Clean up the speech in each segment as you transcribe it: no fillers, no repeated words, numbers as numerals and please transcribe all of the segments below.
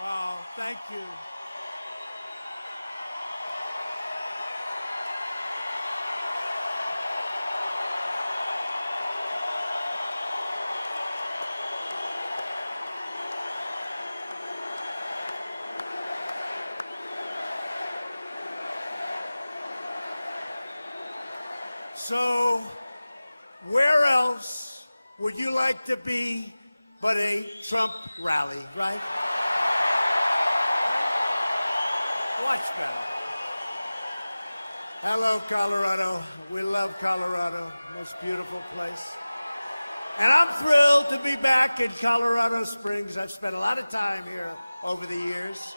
Wow, thank you. So, where else would you like to be but a Trump rally, right? Much better. Hello, Colorado. We love Colorado, most beautiful place. And I'm thrilled to be back in Colorado Springs. I've spent a lot of time here over the years.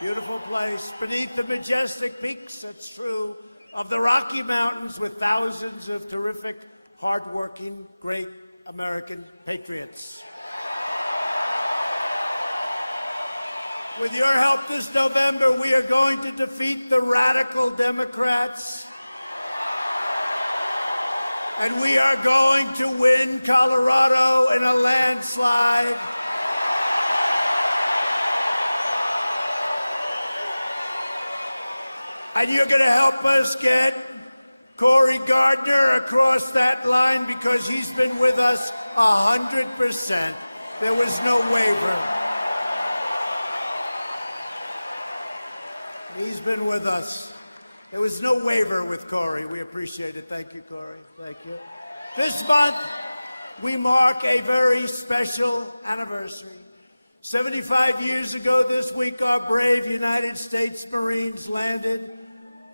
Beautiful place, beneath the majestic peaks, that's true, of the Rocky Mountains with thousands of terrific, hardworking, great American patriots. With your help this November, we are going to defeat the radical Democrats. And we are going to win Colorado in a landslide. And you're going to help us get Cory Gardner across that line because he's been with us 100%. There was no waiver. He's been with us. There was no waiver with Cory. We appreciate it. Thank you, Cory. Thank you. This month, we mark a very special anniversary. 75 years ago this week, our brave United States Marines landed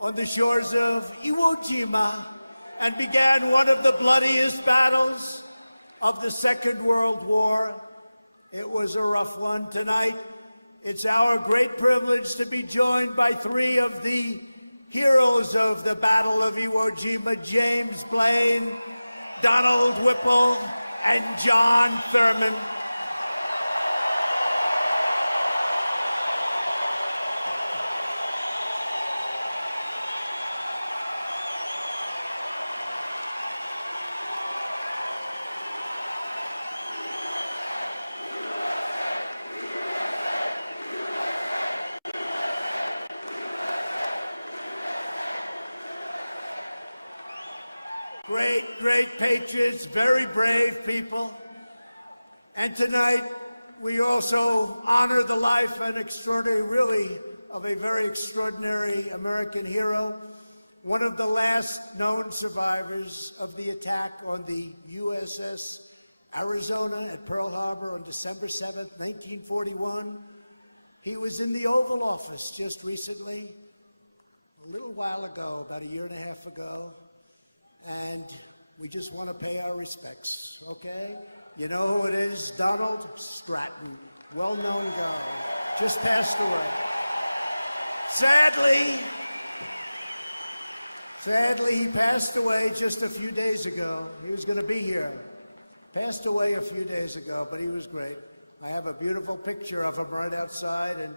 on the shores of Iwo Jima and began one of the bloodiest battles of the Second World War. It was a rough one. Tonight, it's our great privilege to be joined by three of the heroes of the Battle of Iwo Jima: James Blaine, Donald Whipple, and John Thurman. Great patriots, very brave people. And tonight, we also honor the life and extraordinary, really, of a very extraordinary American hero, one of the last known survivors of the attack on the USS Arizona at Pearl Harbor on December 7th, 1941. He was in the Oval Office just recently, a little while ago, about a year and a half ago. And we just want to pay our respects, okay? You know who it is? Donald Stratton, well-known guy, just passed away. Sadly, he passed away just a few days ago. He was going to be here. Passed away a few days ago, but he was great. I have a beautiful picture of him right outside, and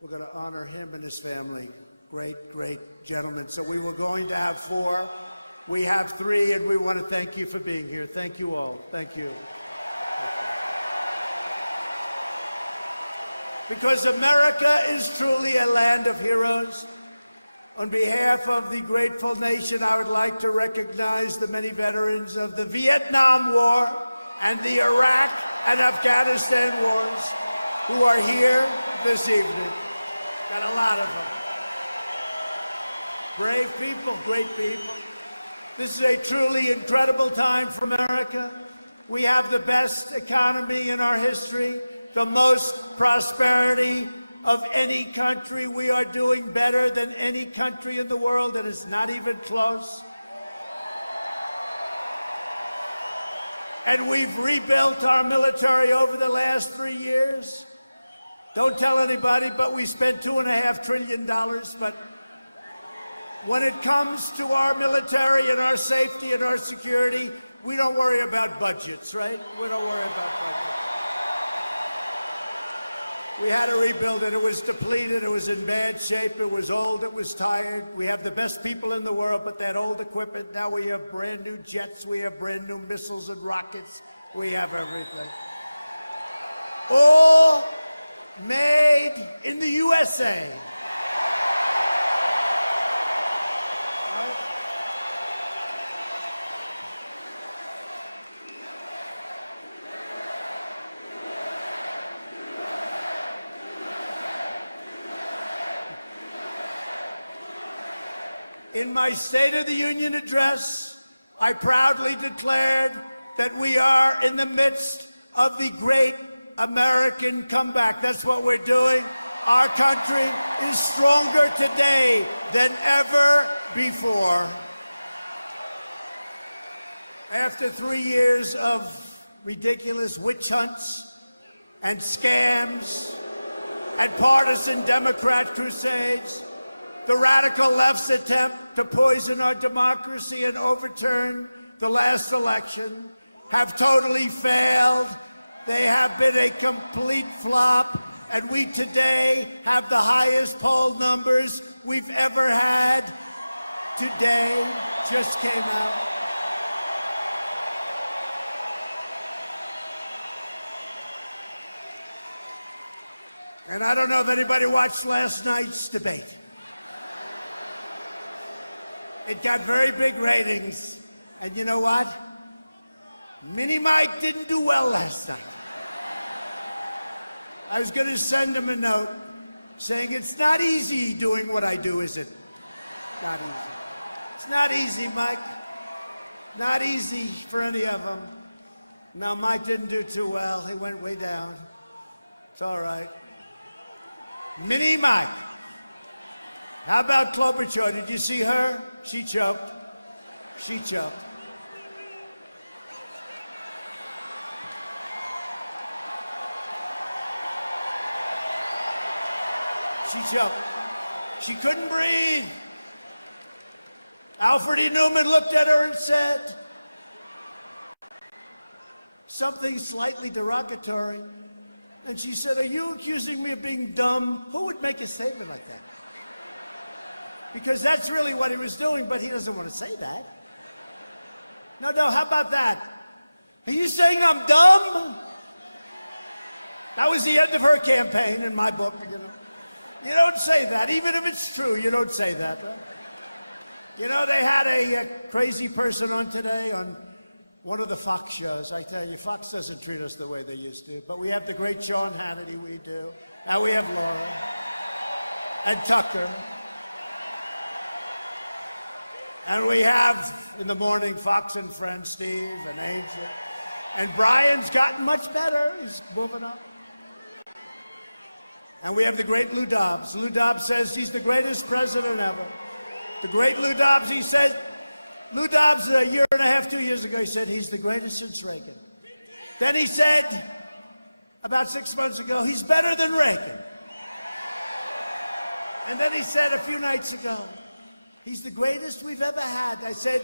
we're going to honor him and his family. Great gentleman. So we were going to have four. We have three, and we want to thank you for being here. Thank you all. Thank you. Because America is truly a land of heroes. On behalf of the grateful nation, I would like to recognize the many veterans of the Vietnam War and the Iraq and Afghanistan wars who are here this evening. Got a lot of them. Brave people, great people. This is a truly incredible time for America. We have the best economy in our history, the most prosperity of any country. We are doing better than any country in the world, and it's not even close. And we've rebuilt our military over the last 3 years. Don't tell anybody, but we spent $2.5 trillion, but when it comes to our military and our safety and our security, we don't worry about budgets, right? We don't worry about budgets. We had to rebuild it. It was depleted. It was in bad shape. It was old. It was tired. We have the best people in the world, but that old equipment, now we have brand new jets. We have brand new missiles and rockets. We have everything. All made in the USA. In my State of the Union address, I proudly declared that we are in the midst of the great American comeback. That's what we're doing. Our country is stronger today than ever before. After 3 years of ridiculous witch hunts and scams and partisan Democrat crusades, the radical left's attempt to poison our democracy and overturn the last election have totally failed. They have been a complete flop, and we today have the highest poll numbers we've ever had. Today just came out. And I don't know if anybody watched last night's debate. It got very big ratings. And you know what? Mini Mike didn't do well last night. I was going to send him a note saying, it's not easy doing what I do, is it? Not easy. It's not easy, Mike. Not easy for any of them. No, Mike didn't do too well. He went way down. It's all right. Mini Mike. How about Klobuchar? Did you see her? She choked. She choked. She choked. She couldn't breathe. Alfred E. Newman looked at her and said something slightly derogatory. And she said, are you accusing me of being dumb? Who would make a statement like that? Because that's really what he was doing, but he doesn't want to say that. No, how about that? Are you saying I'm dumb? That was the end of her campaign in my book, you know. You don't say that, even if it's true, you don't say that. Right? You know, they had a crazy person on today on one of the Fox shows. I tell you, Fox doesn't treat us the way they used to, but we have the great Sean Hannity, we do. Now we have Laura and Tucker. And we have, in the morning, Fox and Friends, Steve and Angel. And Brian's gotten much better. He's moving up. And we have the great Lou Dobbs. Lou Dobbs says he's the greatest president ever. The great Lou Dobbs, he said, Lou Dobbs, a year and a half, 2 years ago, he said he's the greatest since Reagan. Then he said, about 6 months ago, he's better than Reagan. And then he said a few nights ago, he's the greatest we've ever had. I said,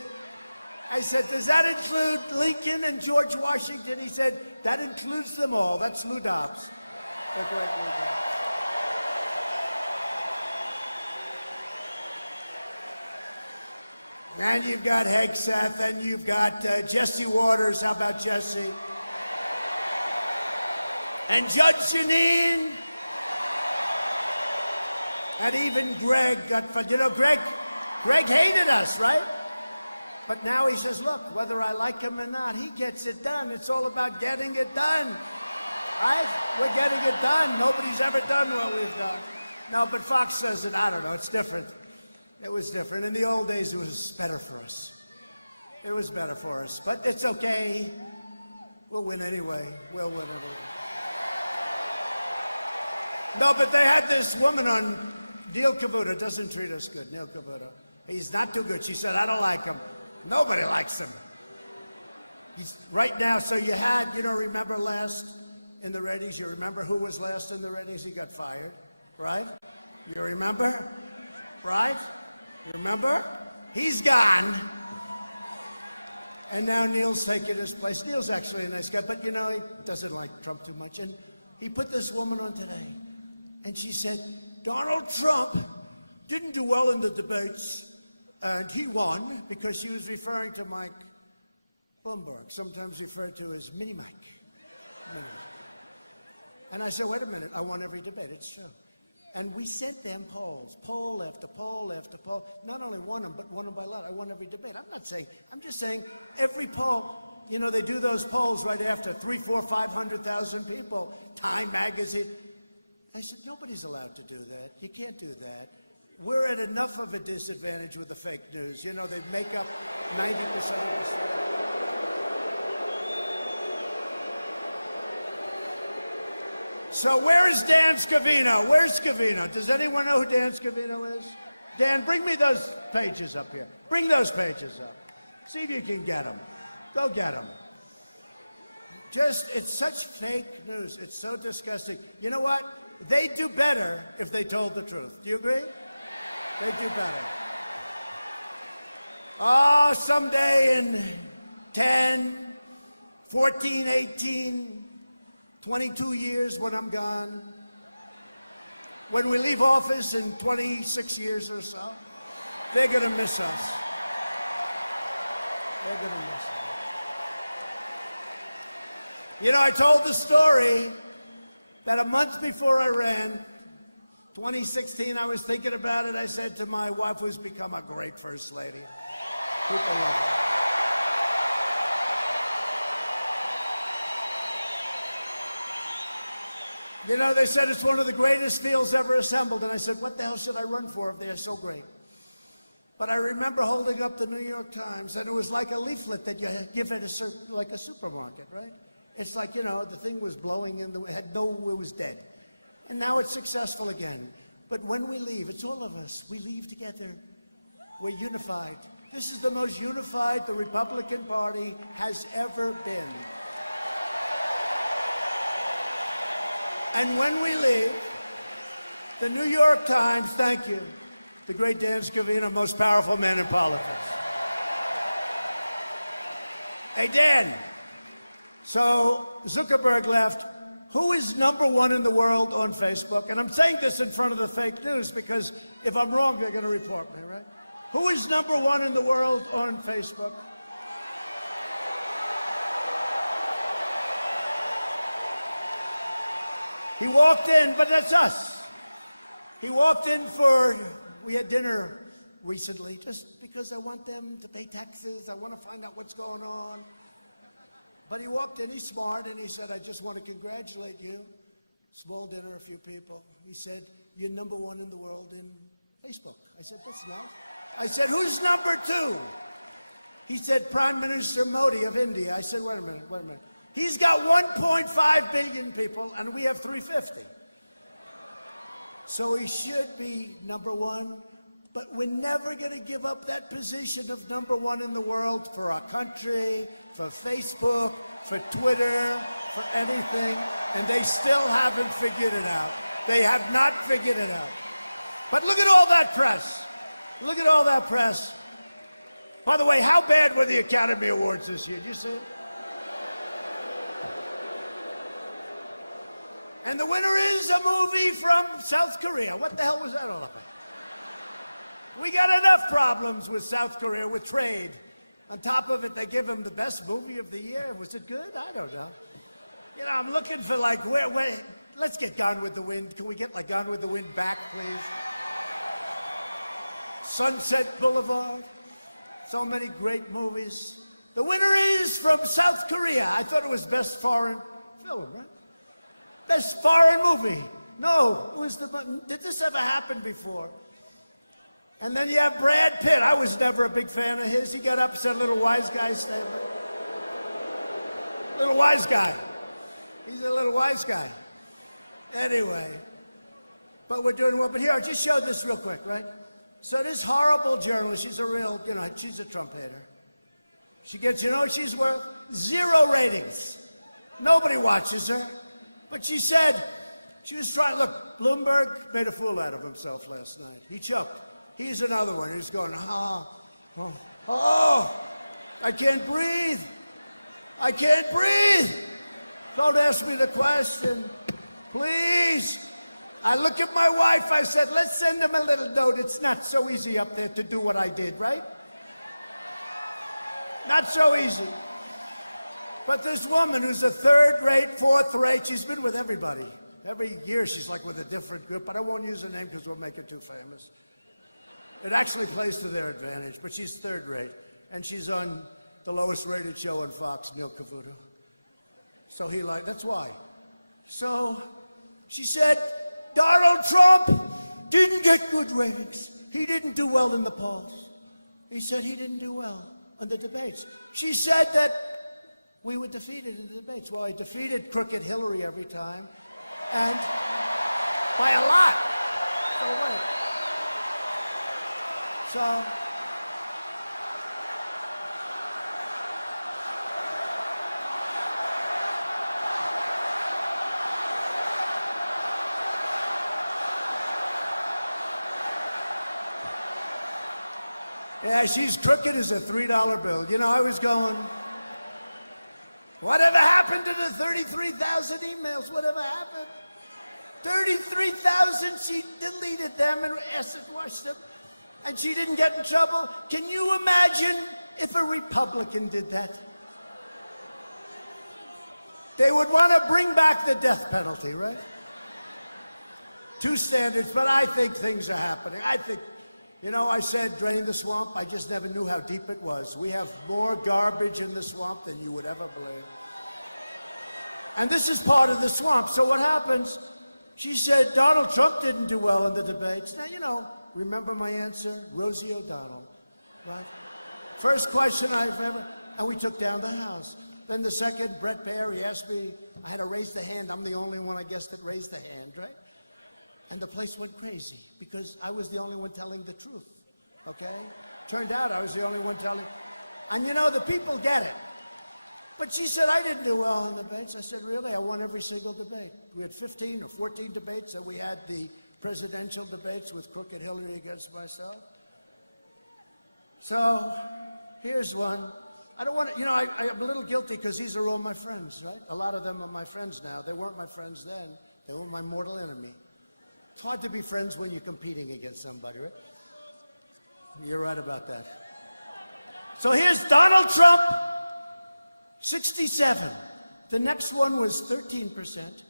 does that include Lincoln and George Washington? He said, that includes them all. That's Lou Dobbs. The great Lou Dobbs. And you've got Hegseth, and you've got Jesse Waters. How about Jesse? And Judge Jeanine. And even Greg got fun. You know, Greg hated us, right? But now he says, look, whether I like him or not, he gets it done. It's all about getting it done, right? We're getting it done. Nobody's ever done what we've done. No, but Fox says it, I don't know, it's different. It was different. In the old days, it was better for us. It was better for us, but it's okay. We'll win anyway. We'll win anyway. No, but they had this woman on, Neil Cavuto doesn't treat us good, Neil Cavuto. He's not too good. She said, I don't like him. Nobody likes him. He's right now, so you had, you know, remember last in the ratings, you remember who was last in the ratings? He got fired, right? You remember? Right? You remember? He's gone. And now Neil's taking his place. Neil's actually a nice guy, but you know, he doesn't like Trump too much. And he put this woman on today, and she said, Donald Trump didn't do well in the debates, and he won because she was referring to Mike Bloomberg, sometimes referred to as Mini Mike. Mini Mike. And I said, wait a minute, I won every debate, it's true. And we sent them polls, poll after poll after poll. Not only won them, but won them by a lot. I won every debate. I'm just saying every poll, you know, they do those polls right after 300,000, 400,000, 500,000 people, Time magazine. I said, nobody's allowed to do that. You can't do that. We're at enough of a disadvantage with the fake news. You know, they make up 90% of the story. So where is Dan Scavino? Where's Scavino? Does anyone know who Dan Scavino is? Dan, bring me those pages up here. Bring those pages up. See if you can get them. Go get them. It's such fake news. It's so disgusting. You know what? They'd do better if they told the truth. Do you agree? They'd do better. Oh, someday in 10, 14, 18, 22 years when I'm gone, when we leave office in 26 years or so, they're going to miss us. They're going to miss us. You know, I told the story that a month before I ran, 2016, I was thinking about it. I said to my wife, who's become a great first lady, people love her. You know, they said it's one of the greatest fields ever assembled. And I said, what the hell should I run for if they're so great? But I remember holding up the New York Times, and it was like a leaflet that you give at like a supermarket, right? It's like, you know, the thing was blowing in it was dead. And now it's successful again. But when we leave, it's all of us. We leave together. We're unified. This is the most unified the Republican Party has ever been. And when we leave, the New York Times, thank you, the great Dan Scavino, most powerful man in politics. Hey, Dan, so Zuckerberg left. Who is #1 in the world on Facebook? And I'm saying this in front of the fake news because if I'm wrong, they're going to report me, right? Who is #1 in the world on Facebook? He walked in, but that's us. He walked in we had dinner recently, just because I want them to pay taxes. I want to find out what's going on. But he walked in, he's smart, and he said, I just want to congratulate you. Small dinner, a few people. He said, you're #1 in the world in Facebook. I said, that's nice. I said, who's #2? He said, Prime Minister Modi of India. I said, wait a minute. He's got 1.5 billion people, and we have 350. So he should be #1, but we're never going to give up that position of #1 in the world for our country, for Facebook, for Twitter, for anything, and they still haven't figured it out. They have not figured it out. But look at all that press. Look at all that press. By the way, how bad were the Academy Awards this year? Did you see it? And the winner is a movie from South Korea. What the hell was that all about? We got enough problems with South Korea with trade. On top of it, they give him the best movie of the year. Was it good? I don't know. You know, I'm looking for like, let's get Gone with the Wind. Can we get like Gone with the Wind back, please? Sunset Boulevard. So many great movies. The winner is from South Korea. I thought it was best foreign film, right? Best foreign movie. No, did this ever happen before? And then you have Brad Pitt. I was never a big fan of his. He got up and said a little wise guy statement. Little wise guy. He's a little wise guy. Anyway, but we're doing well. But here, I just showed this real quick, right? So this horrible journalist, she's a real, she's a Trump hater. She gets, you know what she's worth? 0 ratings. Nobody watches her. But she said, she was trying, look, Bloomberg made a fool out of himself last night. He choked. He's another one. He's going, I can't breathe. I can't breathe. Don't ask me the question, please. I look at my wife, I said, let's send him a little note. It's not so easy up there to do what I did, right? Not so easy. But this woman who's a third rate, fourth rate, she's been with everybody. Every year she's like with a different group, but I won't use her name because we'll make her too famous. It actually plays to their advantage, but she's third rate. And she's on the lowest rated show on Fox, Neil Cavuto. So that's why. So she said, Donald Trump didn't get good ratings. He didn't do well in the polls. He said he didn't do well on the debates. She said that we were defeated in the debates. Well, I defeated crooked Hillary every time, and by a lot. So wait. So, yeah, she's crooked as a $3 bill. You know, I was going, whatever happened to the 33,000 emails? Whatever happened? 33,000, she deleted them and acid washed them, and she didn't get in trouble. Can you imagine if a Republican did that? They would want to bring back the death penalty, right? Two standards, but I think things are happening. I think, you know, I said drain the swamp. I just never knew how deep it was. We have more garbage in the swamp than you would ever believe. And this is part of the swamp. So what happens? She said Donald Trump didn't do well in the debates. Now, you know, remember my answer? Rosie O'Donnell, right? First question I've ever, and we took down the House. Then the second, Brett Baer, he asked me, I had to raise the hand. I'm the only one, I guess, that raised the hand, right? And the place went crazy because I was the only one telling the truth, okay? Turned out I was the only one telling, and you know, the people get it. But she said, I didn't do well in debates. I said, really? I won every single debate. We had 15 or 14 debates, and we had the presidential debates with crooked Hillary against myself. So here's one. I don't want to, you know, I'm a little guilty because these are all my friends, right? A lot of them are my friends now. They weren't my friends then. They were my mortal enemy. It's hard to be friends when you're competing against somebody, right? You're right about that. So here's Donald Trump, 67. The next one was 13%.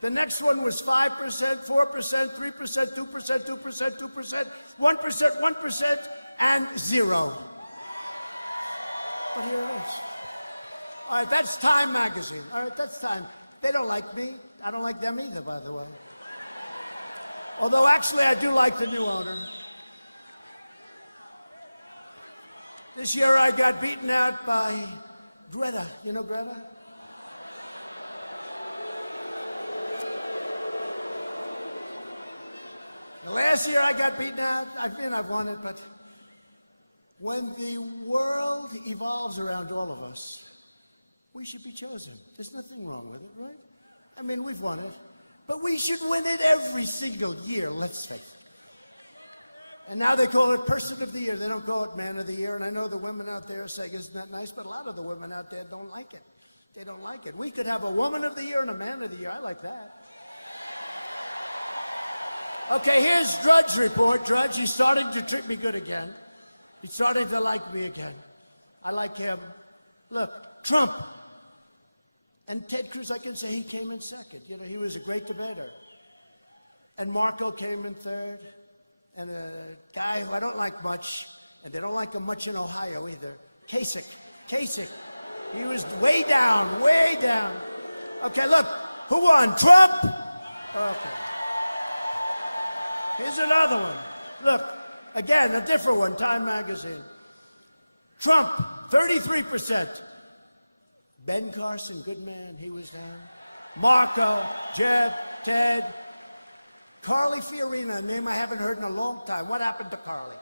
The next one was 5%, 4%, 3%, 2%, 2%, 2%, 1%, 1%, and 0. But here it is. All right, that's Time magazine. All right, that's Time. They don't like me. I don't like them either, by the way. Although, actually, I do like the new owner. This year, I got beaten out by Greta. You know Greta? The last year, I got beaten out. I've won it, but when the world evolves around all of us, we should be chosen. There's nothing wrong with it, right? I mean, we've won it. But we should win it every single year, let's face it. And now they call it Person of the Year. They don't call it Man of the Year. And I know the women out there are saying, isn't that nice? But a lot of the women out there don't like it. They don't like it. We could have a Woman of the Year and a Man of the Year. I like that. Okay, here's Drudge's report. Drudge, he's starting to treat me good again. He's starting to like me again. I like him. Look, Trump. And Ted Cruz, I can say he came in second. You know, he was a great debater. And Marco came in third. And a guy who I don't like much, and they don't like him much in Ohio either, Kasich. He was way down, way down. Okay, look, who won? Trump? Okay. Here's another one. Look, again, a different one, Time magazine. Trump, 33%. Ben Carson, good man, he was down. Marco, Jeb, Ted. Carly Fiorina, a name I haven't heard in a long time. What happened to Carly?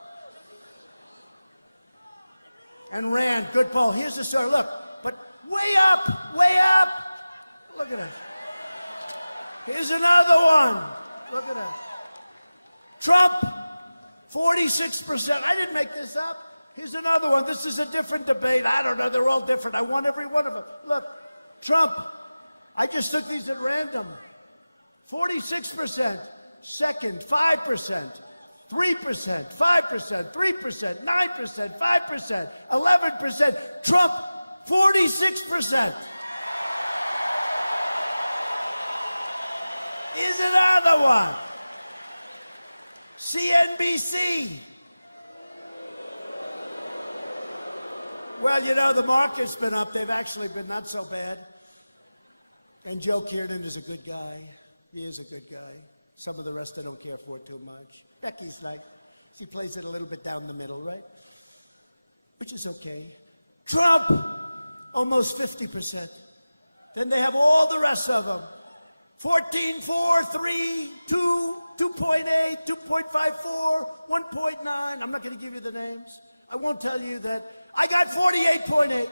And Rand, good poll. Here's the story, look, but way up, way up. Look at it. Here's another one. Look at it. Trump, 46%. I didn't make this up. Here's another one. This is a different debate. I don't know. They're all different. I won every one of them. Look, Trump. I just took these at random. 46%. Second, 5%. 3%. 5%. 3%. 9%. 5%. 11%. Trump, 46%. Here's another one. CNBC. Well, you know, the market's been up. They've actually been not so bad. And Joe Kiernan is a good guy. He is a good guy. Some of the rest I don't care for too much. Becky's like, she plays it a little bit down the middle, right? Which is okay. Trump, almost 50%. Then they have all the rest of them. 14, 4, 3, 2, 2.8, 2.54, 1.9. I'm not going to give you the names. I won't tell you that. I got 48.8.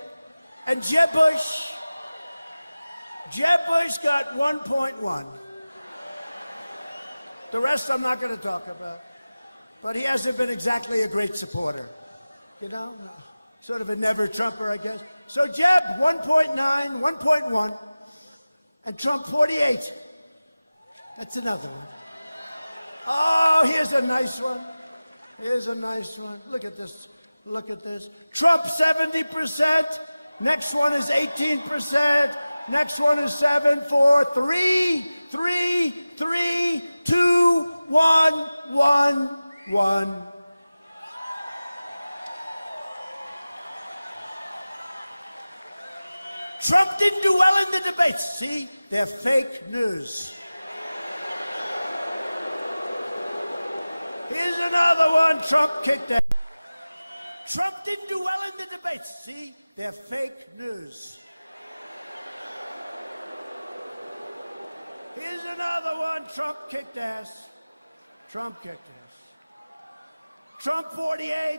And Jeb Bush got 1.1. The rest I'm not going to talk about. But he hasn't been exactly a great supporter. You know? Sort of a never-Trumper, I guess. So Jeb, 1.9, 1.1. And Trump, 48. That's another one. Oh, here's a nice one. Here's a nice one. Look at this. Look at this. Trump, 70%. Next one is 18%. Next one is 7, 4, 3, 3, 3, 2, 1, 1, 1. Trump didn't do well in the debates. See, they're fake news. Here's another one. Trump kicked ass. Trump didn't do well in the debates. See, they're fake news. Here's another one. Trump kicked ass. Trump kicked ass. Trump 48.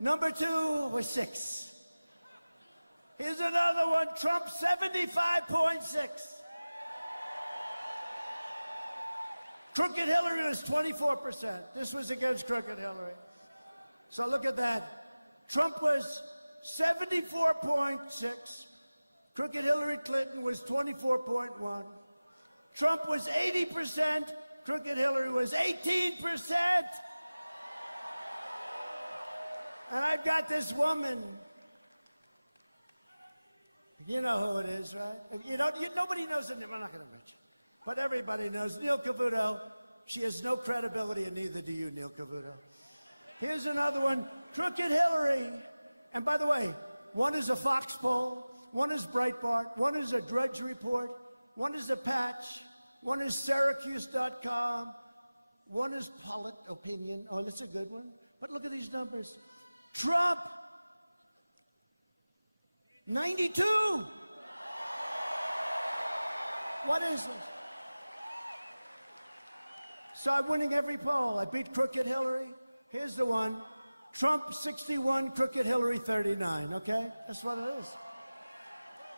Number 2 was 6. Here's another one. Trump 75.6. Crooked Hillary was 24%. This was against Crooked Hillary. So look at that. Trump was 74.6. Crooked Hillary Clinton was 24.1. Trump was 80%. Crooked Hillary was 18%. And I've got this woman. You know who it is, right? Nobody knows her name. I'm not going to mention. But everybody knows. Neil Cavuto. She has no credibility, and neither do you, Neil Cavuto. Here's another one. Crooked Hillary. And by the way, one is a Fox poll. One is Breitbart. One is a Drudge Report. One is a Patch. One is Syracuse.com. One is Polit Opinion. Oh, that's a good one. But look at these numbers. Trump, 92. What is this? So I'm winning every poll. I beat Crooked Hillary. Here's the one. Trump 61, Crooked Hillary 39, okay? That's what it is.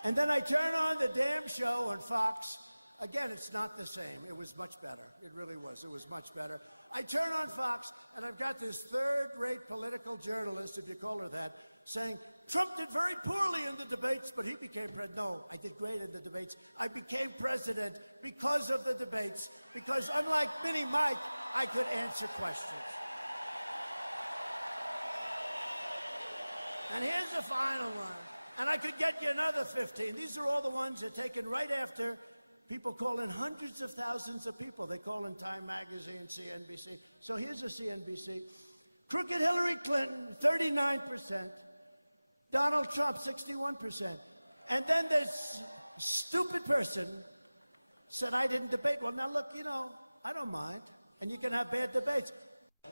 And then I turn on the damn show on Fox. Again, it's not the same. It was much better. It really was. It was much better. I turn on Fox, and I've got this third-rate political journalist, if you call her that, saying, Trump did very poorly in the debates, but he became president. No, I did great in the debates. I became president because of the debates, because unlike Mini Mike, I could answer questions. And here's the final one. And I could get you another 15. These are all the ones that are taken right after people call in hundreds of thousands of people. They call in Time Magazine, CNBC. So here's a CNBC. Crooked Hillary Clinton, 39%. Donald Trump, 61%. And then this stupid person said, I didn't debate. Well, now look, I don't mind. And you can have bad debates.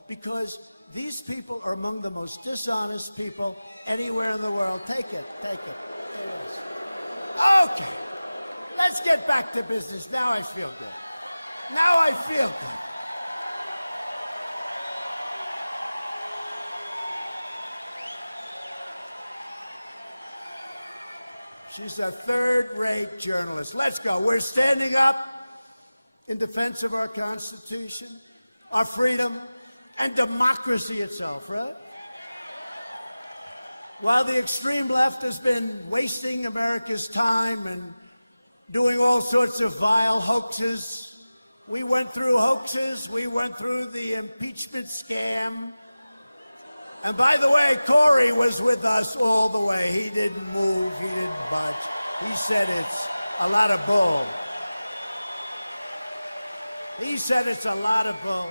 Because these people are among the most dishonest people anywhere in the world. Take it, take it. There it is. Okay, let's get back to business. Now I feel good. Now I feel good. She's a third-rate journalist. Let's go. We're standing up in defense of our Constitution, our freedom, and democracy itself, right? While the extreme left has been wasting America's time and doing all sorts of vile hoaxes, we went through hoaxes, we went through the impeachment scam. And by the way, Corey was with us all the way. He didn't move, he didn't budge. He said it's a lot of bull. He said it's a lot of bull.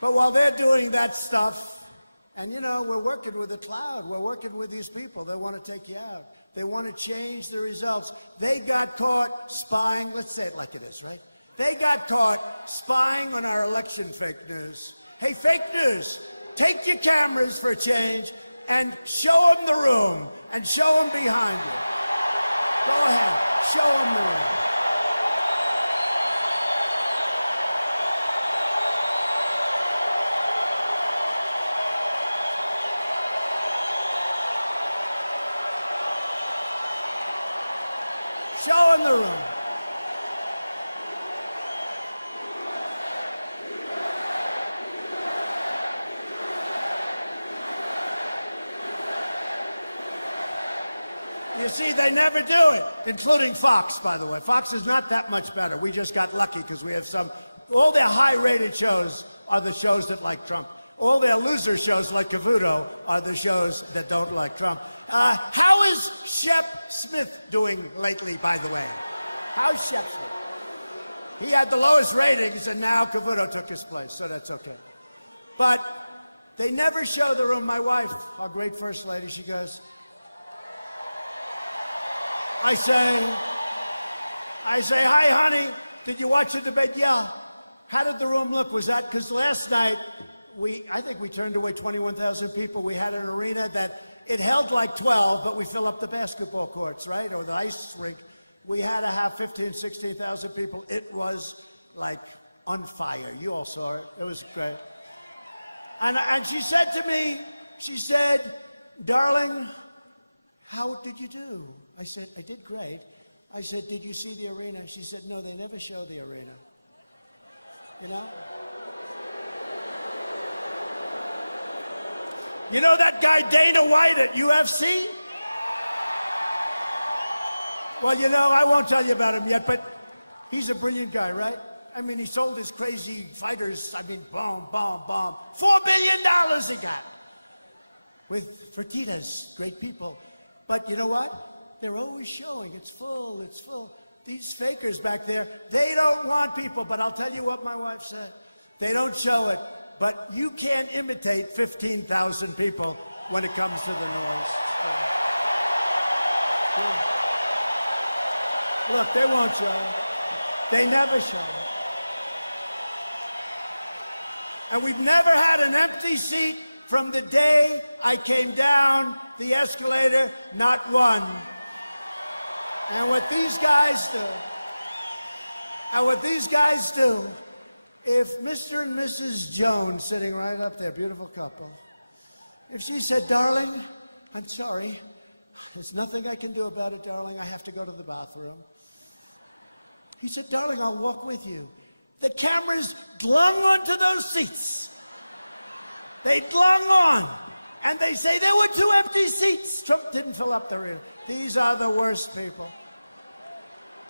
But while they're doing that stuff, and you know, we're working with a cloud, we're working with these people, they want to take you out. They want to change the results. They got caught spying, let's say it like it is, right? They got caught spying on our election fake news. Hey, fake news, take your cameras for a change and show them the room and show them behind you. Go ahead, show them the room. Show them the room. You see, they never do it, including Fox, by the way. Fox is not that much better. We just got lucky because we have all their high-rated shows are the shows that like Trump. All their loser shows like Cavuto are the shows that don't like Trump. How is Shep Smith doing lately, by the way? How's Shep Smith? He had the lowest ratings, and now Cavuto took his place, so that's okay. But they never show the room. My wife, our great first lady, she goes, I say, hi, honey, did you watch the debate? Yeah. How did the room look? Was that, because last night, I think we turned away 21,000 people. We had an arena that, it held like 12, but we fill up the basketball courts, right? Or the ice rink. We had to have 15, 16,000 people. It was like on fire. You all saw it. It was great. And she said to me, she said, darling, how did you do? I said, I did great. I said, did you see the arena? She said, no, they never show the arena. You know? You know that guy Dana White at UFC? Well, you know, I won't tell you about him yet, but he's a brilliant guy, right? I mean, he sold his crazy fighters, I mean, boom, boom, boom. $4 billion he got with Fertitas, great people. But you know what? They're always showing, it's full, it's full. These fakers back there, they don't want people, but I'll tell you what my wife said. They don't show it, but you can't imitate 15,000 people when it comes to the noise. Look, they won't show it. They never show it. And we've never had an empty seat from the day I came down the escalator, not one. And what these guys do, if Mr. and Mrs. Jones, sitting right up there, beautiful couple, if she said, darling, I'm sorry, there's nothing I can do about it, darling, I have to go to the bathroom. He said, darling, I'll walk with you. The cameras glung onto those seats. They glung on. And they say there were 2 empty seats. Trump didn't fill up the arena. These are the worst people.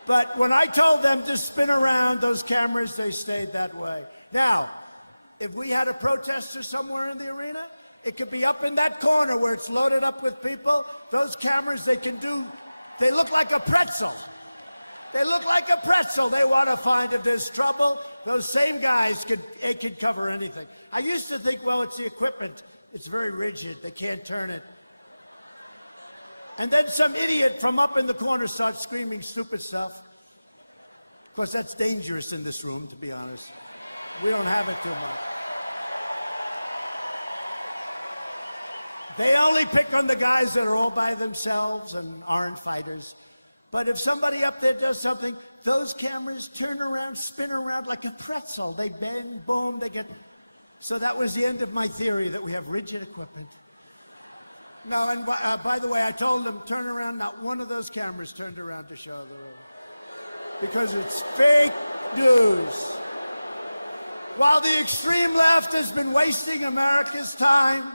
But when I told them to spin around those cameras, they stayed that way. Now, if we had a protester somewhere in the arena, it could be up in that corner where it's loaded up with people. Those cameras, they look like a pretzel. They look like a pretzel. They want to find if there's trouble. Those same guys could cover anything. I used to think, well, it's the equipment. It's very rigid. They can't turn it. And then some idiot from up in the corner starts screaming stupid stuff. Of course, that's dangerous in this room, to be honest. We don't have it too much. They only pick on the guys that are all by themselves and aren't fighters. But if somebody up there does something, those cameras turn around, spin around like a pretzel. They bend, boom, they get... So that was the end of my theory that we have rigid equipment. No, and by the way, I told them, turn around. Not one of those cameras turned around to show the room. Because it's fake news. While the extreme left has been wasting America's time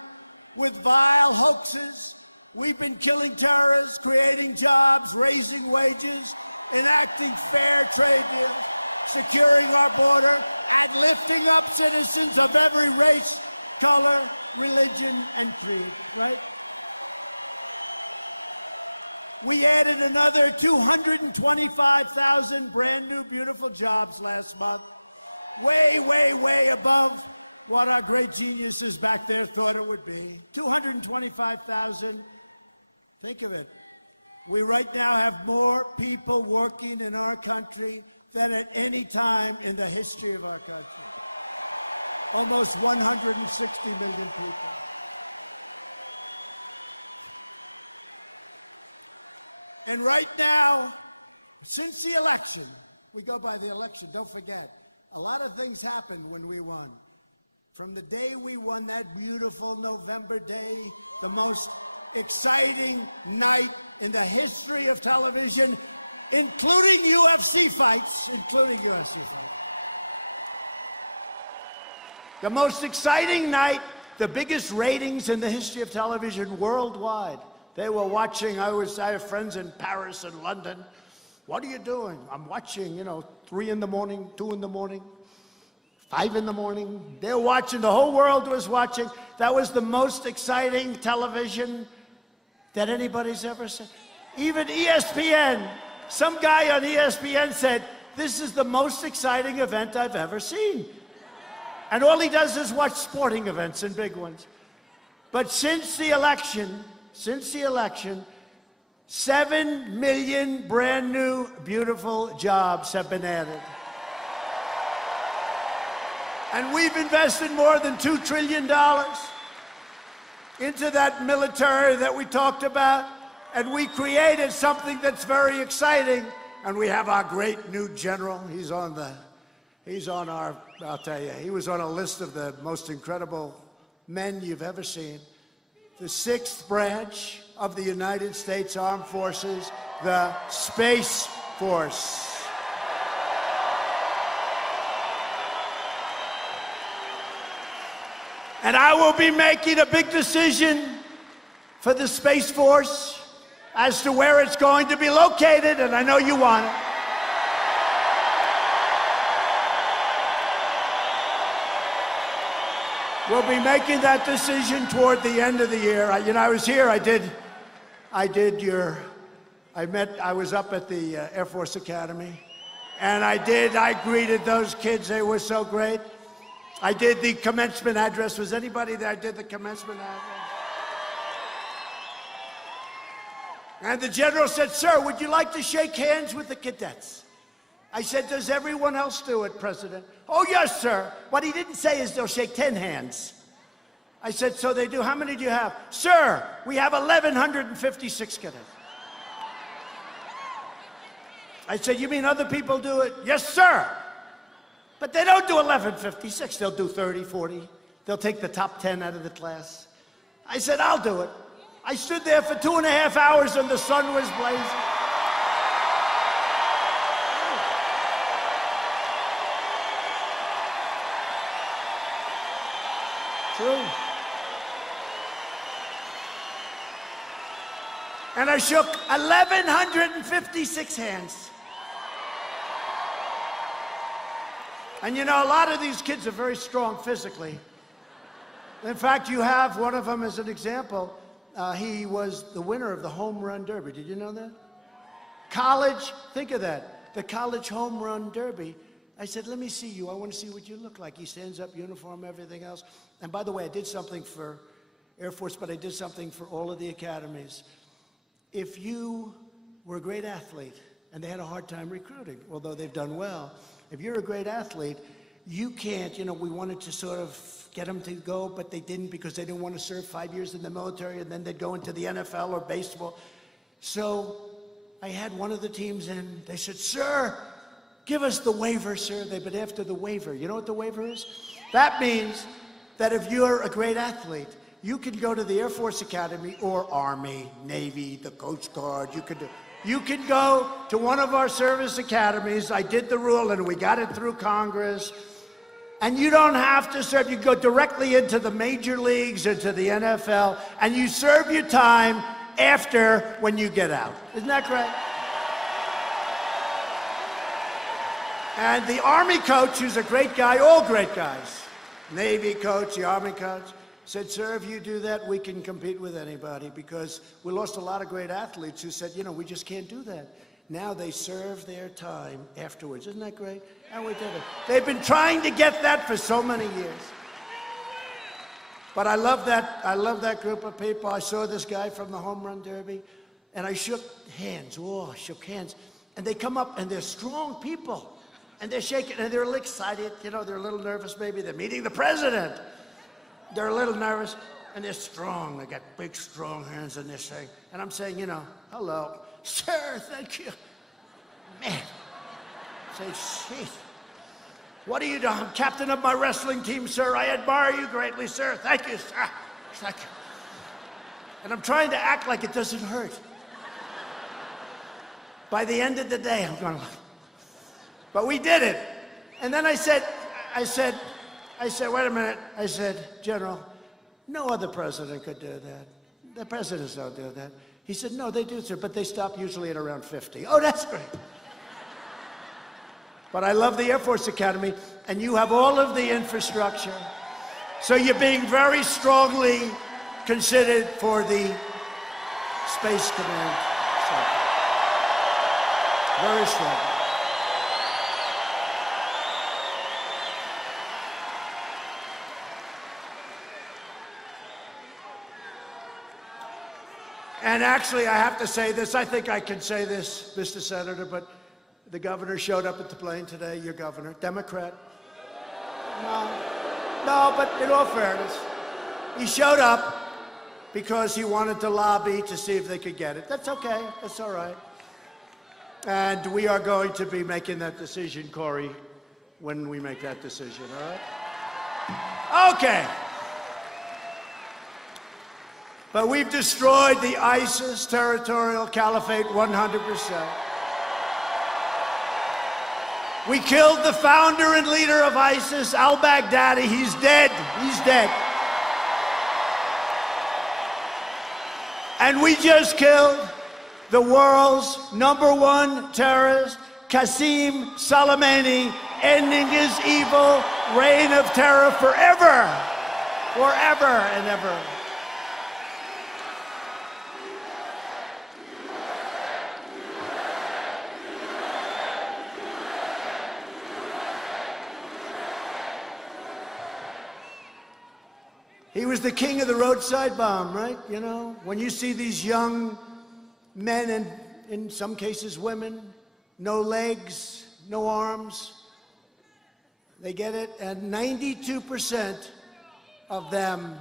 with vile hoaxes, we've been killing terrorists, creating jobs, raising wages, enacting fair trade deals, securing our border, and lifting up citizens of every race, color, religion, and creed, right? We added another 225,000 brand new, beautiful jobs last month. Way, way, way above what our great geniuses back there thought it would be. 225,000. Think of it. We right now have more people working in our country than at any time in the history of our country. Almost 160 million people. And right now, since the election, we go by the election, don't forget, a lot of things happened when we won. From the day we won, that beautiful November day, the most exciting night in the history of television, including UFC fights, The most exciting night, the biggest ratings in the history of television worldwide. They were watching. I have friends in Paris and London. What are you doing? I'm watching, 3 in the morning, 2 in the morning, 5 in the morning. They're watching. The whole world was watching. That was the most exciting television that anybody's ever seen. Even ESPN, some guy on ESPN said, this is the most exciting event I've ever seen. And all he does is watch sporting events and big ones. But since the election, 7 million brand new, beautiful jobs have been added. And we've invested more than $2 trillion into that military that we talked about. And we created something that's very exciting. And we have our great new general. I'll tell you, he was on a list of the most incredible men you've ever seen. The 6th branch of the United States Armed Forces, the Space Force. And I will be making a big decision for the Space Force as to where it's going to be located, and I know you want it. We'll be making that decision toward the end of the year. I was here, I was up at the Air Force Academy, and I greeted those kids, they were so great. I did the commencement address. Was anybody there? I did the commencement address. And the general said, sir, would you like to shake hands with the cadets? I said, does everyone else do it, President? Oh, yes, sir. What he didn't say is they'll shake 10 hands. I said, so they do. How many do you have? Sir, we have 1,156 cadets. I said, you mean other people do it? Yes, sir. But they don't do 1156. They'll do 30, 40. They'll take the top 10 out of the class. I said, I'll do it. I stood there for 2.5 hours and the sun was blazing. True. And I shook 1,156 hands. And a lot of these kids are very strong physically. In fact, you have one of them as an example. He was the winner of the home run derby. Did you know that? College, think of that. The college home run derby. I said, let me see you. I want to see what you look like. He stands up, uniform, everything else. And by the way, I did something for Air Force, but I did something for all of the academies. If you were a great athlete, and they had a hard time recruiting, although they've done well, if you're a great athlete, you can't, we wanted to sort of get them to go, but they didn't because they didn't want to serve 5 years in the military, and then they'd go into the NFL or baseball. So I had one of the teams in, they said, sir, give us the waiver, sir. They've been after the waiver. You know what the waiver is? That means that if you're a great athlete, you can go to the Air Force Academy or Army, Navy, the Coast Guard. You can go to one of our service academies. I did the rule, and we got it through Congress. And you don't have to serve. You go directly into the major leagues, into the NFL, and you serve your time after when you get out. Isn't that great? And the Army coach, who's a great guy, all great guys, Navy coach, the Army coach, said, sir, if you do that, we can compete with anybody, because we lost a lot of great athletes who said, we just can't do that. Now they serve their time afterwards. Isn't that great? And we did it. They've been trying to get that for so many years. But I love that group of people. I saw this guy from the home run derby, and I shook hands. Oh, I shook hands. And they come up, and they're strong people. And they're shaking, and they're a little excited. They're a little nervous, maybe. They're meeting the president. They're a little nervous, and they're strong. They got big, strong hands, and they're saying, and I'm saying, hello. Sir, thank you. Man. I say, shit. What are you doing? I'm captain of my wrestling team, sir. I admire you greatly, sir. Thank you, sir. Thank you. And I'm trying to act like it doesn't hurt. By the end of the day, I'm going, but we did it. And then I said, wait a minute. I said, General, no other president could do that. The presidents don't do that. He said, no, they do, sir, but they stop usually at around 50. Oh, that's great. But I love the Air Force Academy, and you have all of the infrastructure. So you're being very strongly considered for the Space Command. Very strong. And actually, I have to say this. I think I can say this, Mr. Senator, but the governor showed up at the plane today, your governor, Democrat. No, but in all fairness, he showed up because he wanted to lobby to see if they could get it. That's okay, that's all right. And we are going to be making that decision, Corey, when we make that decision, all right? Okay. But we've destroyed the ISIS territorial caliphate 100%. We killed the founder and leader of ISIS, al-Baghdadi. He's dead. He's dead. And we just killed the world's #1 terrorist, Qasem Soleimani, ending his evil reign of terror forever. Forever and ever. He was the king of the roadside bomb, right? When you see these young men and, in some cases, women, no legs, no arms, they get it, and 92% of them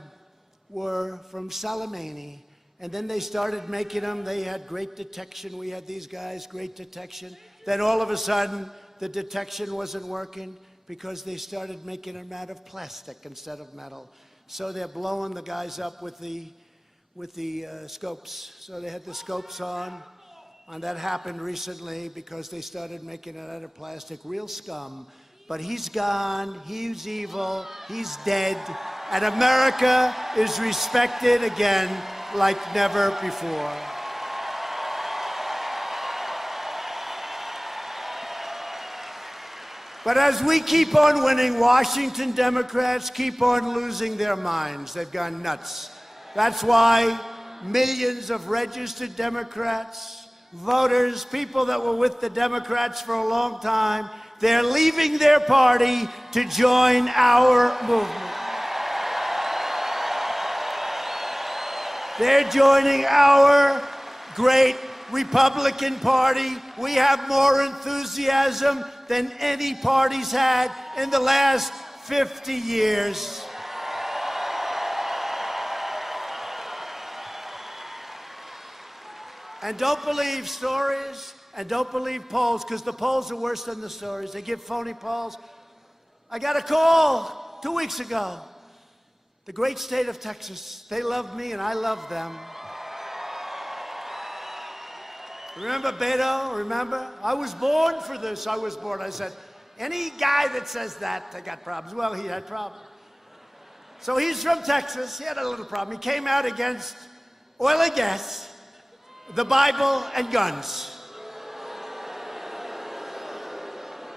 were from Soleimani. And then they started making them. They had great detection. We had these guys, great detection. Then all of a sudden, the detection wasn't working because they started making them out of plastic instead of metal. So they're blowing the guys up with the scopes. So they had the scopes on, and that happened recently because they started making it out of plastic. Real scum. But he's gone, he's evil, he's dead, and America is respected again like never before. But as we keep on winning, Washington Democrats keep on losing their minds. They've gone nuts. That's why millions of registered Democrats, voters, people that were with the Democrats for a long time, they're leaving their party to join our movement. They're joining our great Republican Party. We have more enthusiasm than any party's had in the last 50 years. And don't believe stories, and don't believe polls, because the polls are worse than the stories. They give phony polls. I got a call 2 weeks ago. The great state of Texas, they love me and I love them. Remember Beto? Remember? I was born for this. I was born. I said, any guy that says that, they got problems. Well, he had problems. So he's from Texas. He had a little problem. He came out against oil and gas, the Bible, and guns.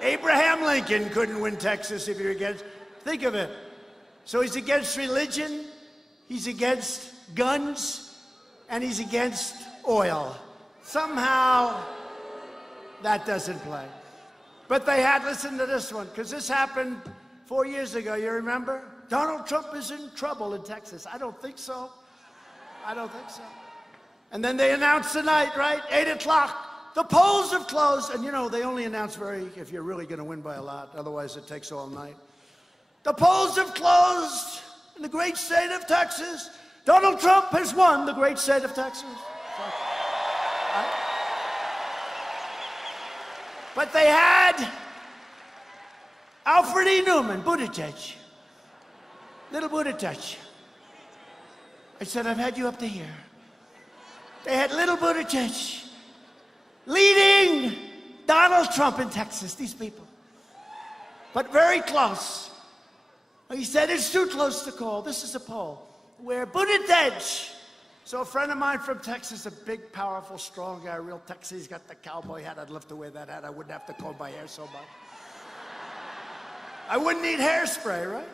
Abraham Lincoln couldn't win Texas if you're against. Think of it. So he's against religion, he's against guns, and he's against oil. Somehow, that doesn't play. But they had, listen to this one, because this happened 4 years ago, you remember? Donald Trump is in trouble in Texas. I don't think so. I don't think so. And then they announced tonight, right? 8 o'clock. The polls have closed. And you know, they only announce if you're really going to win by a lot. Otherwise, it takes all night. The polls have closed in the great state of Texas. Donald Trump has won the great state of Texas. But they had Alfred E. Newman, Buttigieg, little Buttigieg. I said, I've had you up to here. They had little Buttigieg leading Donald Trump in Texas, these people. But very close. He said, it's too close to call. This is a poll where Buttigieg, so a friend of mine from Texas, a big, powerful, strong guy, real Texas, he's got the cowboy hat. I'd love to wear that hat. I wouldn't have to comb my hair so much. I wouldn't need hairspray, right?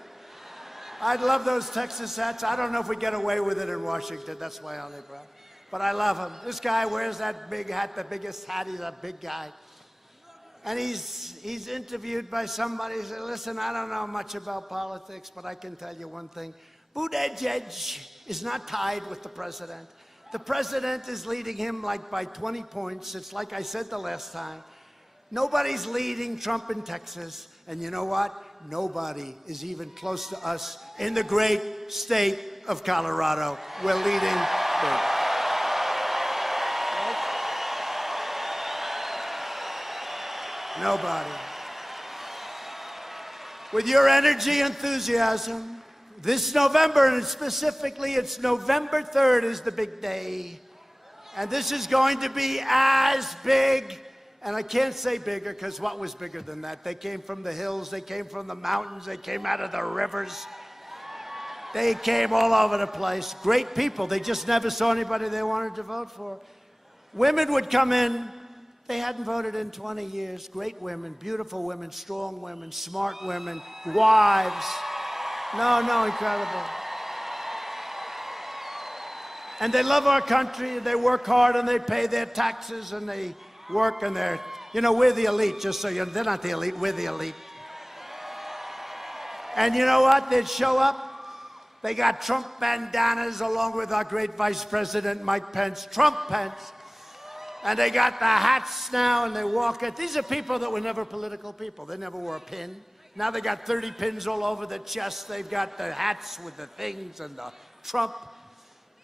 I'd love those Texas hats. I don't know if we get away with it in Washington. That's my only problem. But I love him. This guy wears that big hat, the biggest hat. He's a big guy. And he's interviewed by somebody. He said, listen, I don't know much about politics, but I can tell you one thing. Buttigieg is not tied with the president. The president is leading him like by 20 points. It's like I said the last time. Nobody's leading Trump in Texas. And you know what? Nobody is even close to us in the great state of Colorado. We're leading big. Nobody. With your energy, enthusiasm, this November, and specifically it's November 3rd is the big day. And this is going to be as big, and I can't say bigger because what was bigger than that? They came from the hills, they came from the mountains, they came out of the rivers. They came all over the place. Great people, they just never saw anybody they wanted to vote for. Women would come in. They hadn't voted in 20 years. Great women, beautiful women, strong women, smart women, wives. No, incredible. And they love our country, they work hard, and they pay their taxes, and they work, and they're, you know, we're the elite, just so you know. They're not the elite, we're the elite. And you know what? They'd show up. They got Trump bandanas along with our great Vice President, Mike Pence, Trump Pence. And they got the hats now, and they walk it. These are people that were never political people. They never wore a pin. Now they got 30 pins all over the chest. They've got the hats with the things and the Trump.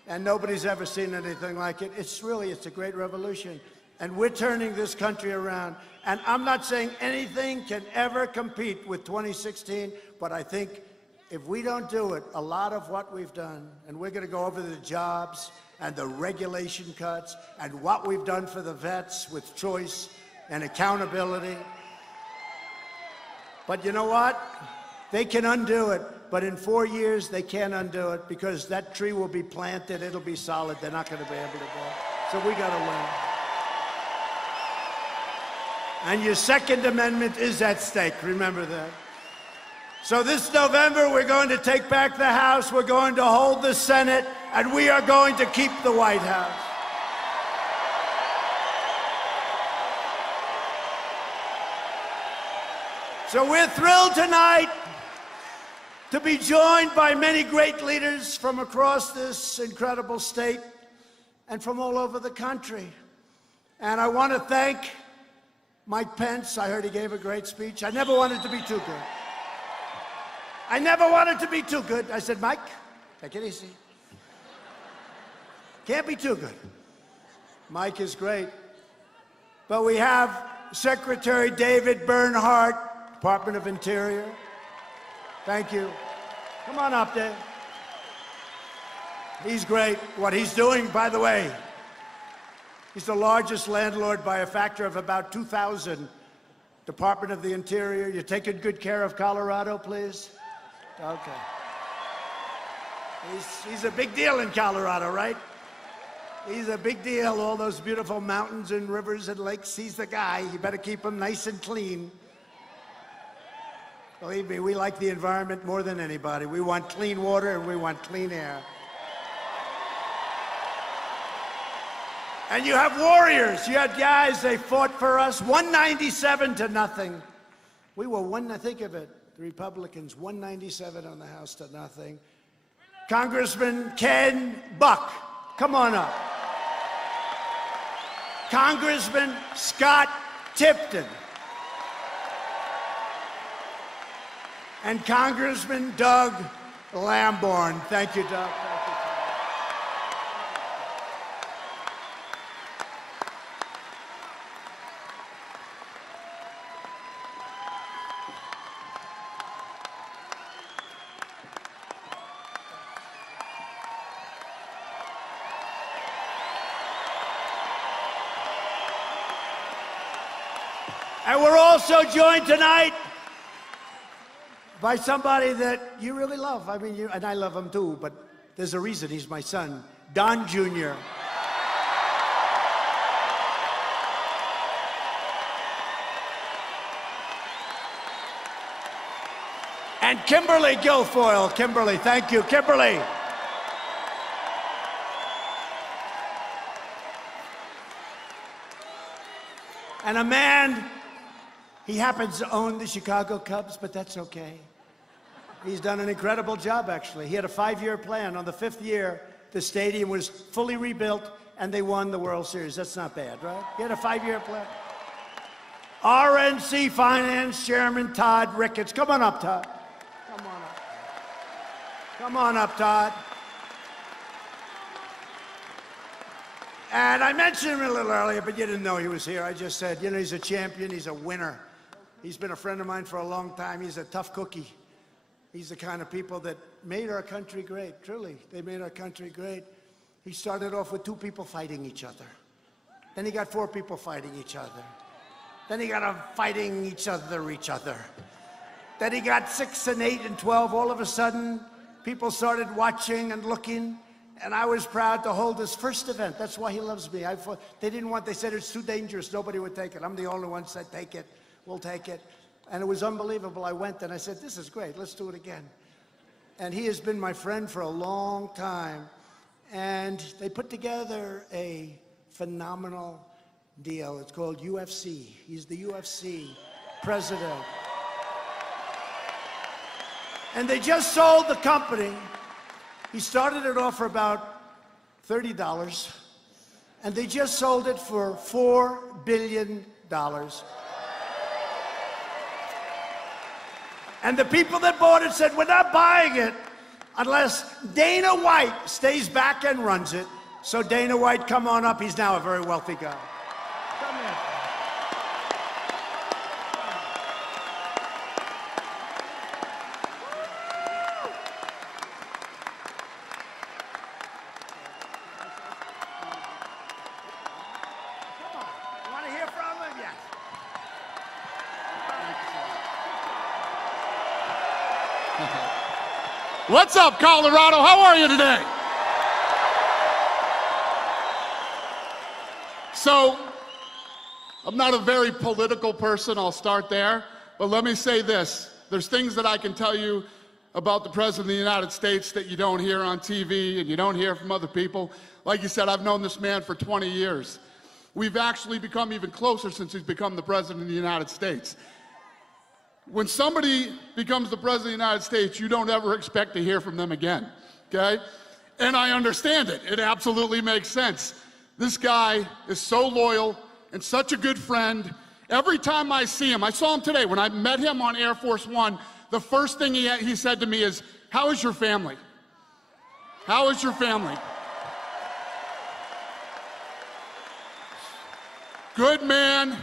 And nobody's ever seen anything like it. It's a great revolution. And we're turning this country around. And I'm not saying anything can ever compete with 2016, but I think if we don't do it, a lot of what we've done, and we're going to go over the jobs and the regulation cuts and what we've done for the vets with choice and accountability. But you know what? They can undo it, but in 4 years they can't undo it because that tree will be planted, it'll be solid, they're not going to be able to go. So we got to win. And your Second Amendment is at stake, remember that. So this November, we're going to take back the House, we're going to hold the Senate, and we are going to keep the White House. So we're thrilled tonight to be joined by many great leaders from across this incredible state and from all over the country. And I want to thank Mike Pence. I heard he gave a great speech. I never wanted to be too good. I never wanted to be too good. I said, Mike, take it easy. Can't be too good. Mike is great. But we have Secretary David Bernhardt, Department of Interior. Thank you. Come on up, Dave. He's great. What he's doing, by the way, he's the largest landlord by a factor of about 2,000. Department of the Interior, you're taking good care of Colorado, please? Okay. He's a big deal in Colorado, right? He's a big deal, all those beautiful mountains and rivers and lakes. He's the guy. You better keep them nice and clean. Believe me, we like the environment more than anybody. We want clean water and we want clean air. And you have warriors. You had guys, they fought for us, 197 to nothing. We were think of it, the Republicans, 197 on the House to nothing. Congressman Ken Buck, come on up. Congressman Scott Tipton. And Congressman Doug Lamborn. Thank you, Doug. And we're also joined tonight by somebody that you really love. I mean, and I love him too, but there's a reason he's my son, Don Jr. And Kimberly Guilfoyle. Kimberly, thank you, Kimberly. And a man, he happens to own the Chicago Cubs, but that's okay. He's done an incredible job, actually. He had a 5-year plan. On the 5th year, the stadium was fully rebuilt, and they won the World Series. That's not bad, right? He had a 5-year plan. RNC Finance Chairman Todd Ricketts. Come on up, Todd. Come on up. Come on up, Todd. And I mentioned him a little earlier, but you didn't know he was here. I just said, you know, he's a champion. He's a winner. He's been a friend of mine for a long time. He's a tough cookie. He's the kind of people that made our country great, truly. They made our country great. He started off with 2 people fighting each other. Then he got 4 people fighting each other. Then he got them fighting each other. Then he got 6 and 8 and 12. All of a sudden, people started watching and looking, and I was proud to hold his first event. That's why he loves me. They said it's too dangerous. Nobody would take it. I'm the only one that said, take it. We'll take it. And it was unbelievable. I went and I said, this is great. Let's do it again. And he has been my friend for a long time. And they put together a phenomenal deal. It's called UFC. He's the UFC president. And they just sold the company. He started it off for about $30. And they just sold it for $4 billion. And the people that bought it said, we're not buying it unless Dana White stays back and runs it. So Dana White, come on up. He's now a very wealthy guy. Come here. Come on. You want to hear from him? Yes. What's up, Colorado? How are you today? So, I'm not a very political person, I'll start there, but let me say this. There's things that I can tell you about the President of the United States that you don't hear on TV and you don't hear from other people. Like you said, I've known this man for 20 years. We've actually become even closer since he's become the President of the United States. When somebody becomes the President of the United States, you don't ever expect to hear from them again, okay? And I understand it. It absolutely makes sense. This guy is so loyal and such a good friend. Every time I see him, I saw him today. When I met him on Air Force One, the first thing he said to me is, how is your family? How is your family? Good man,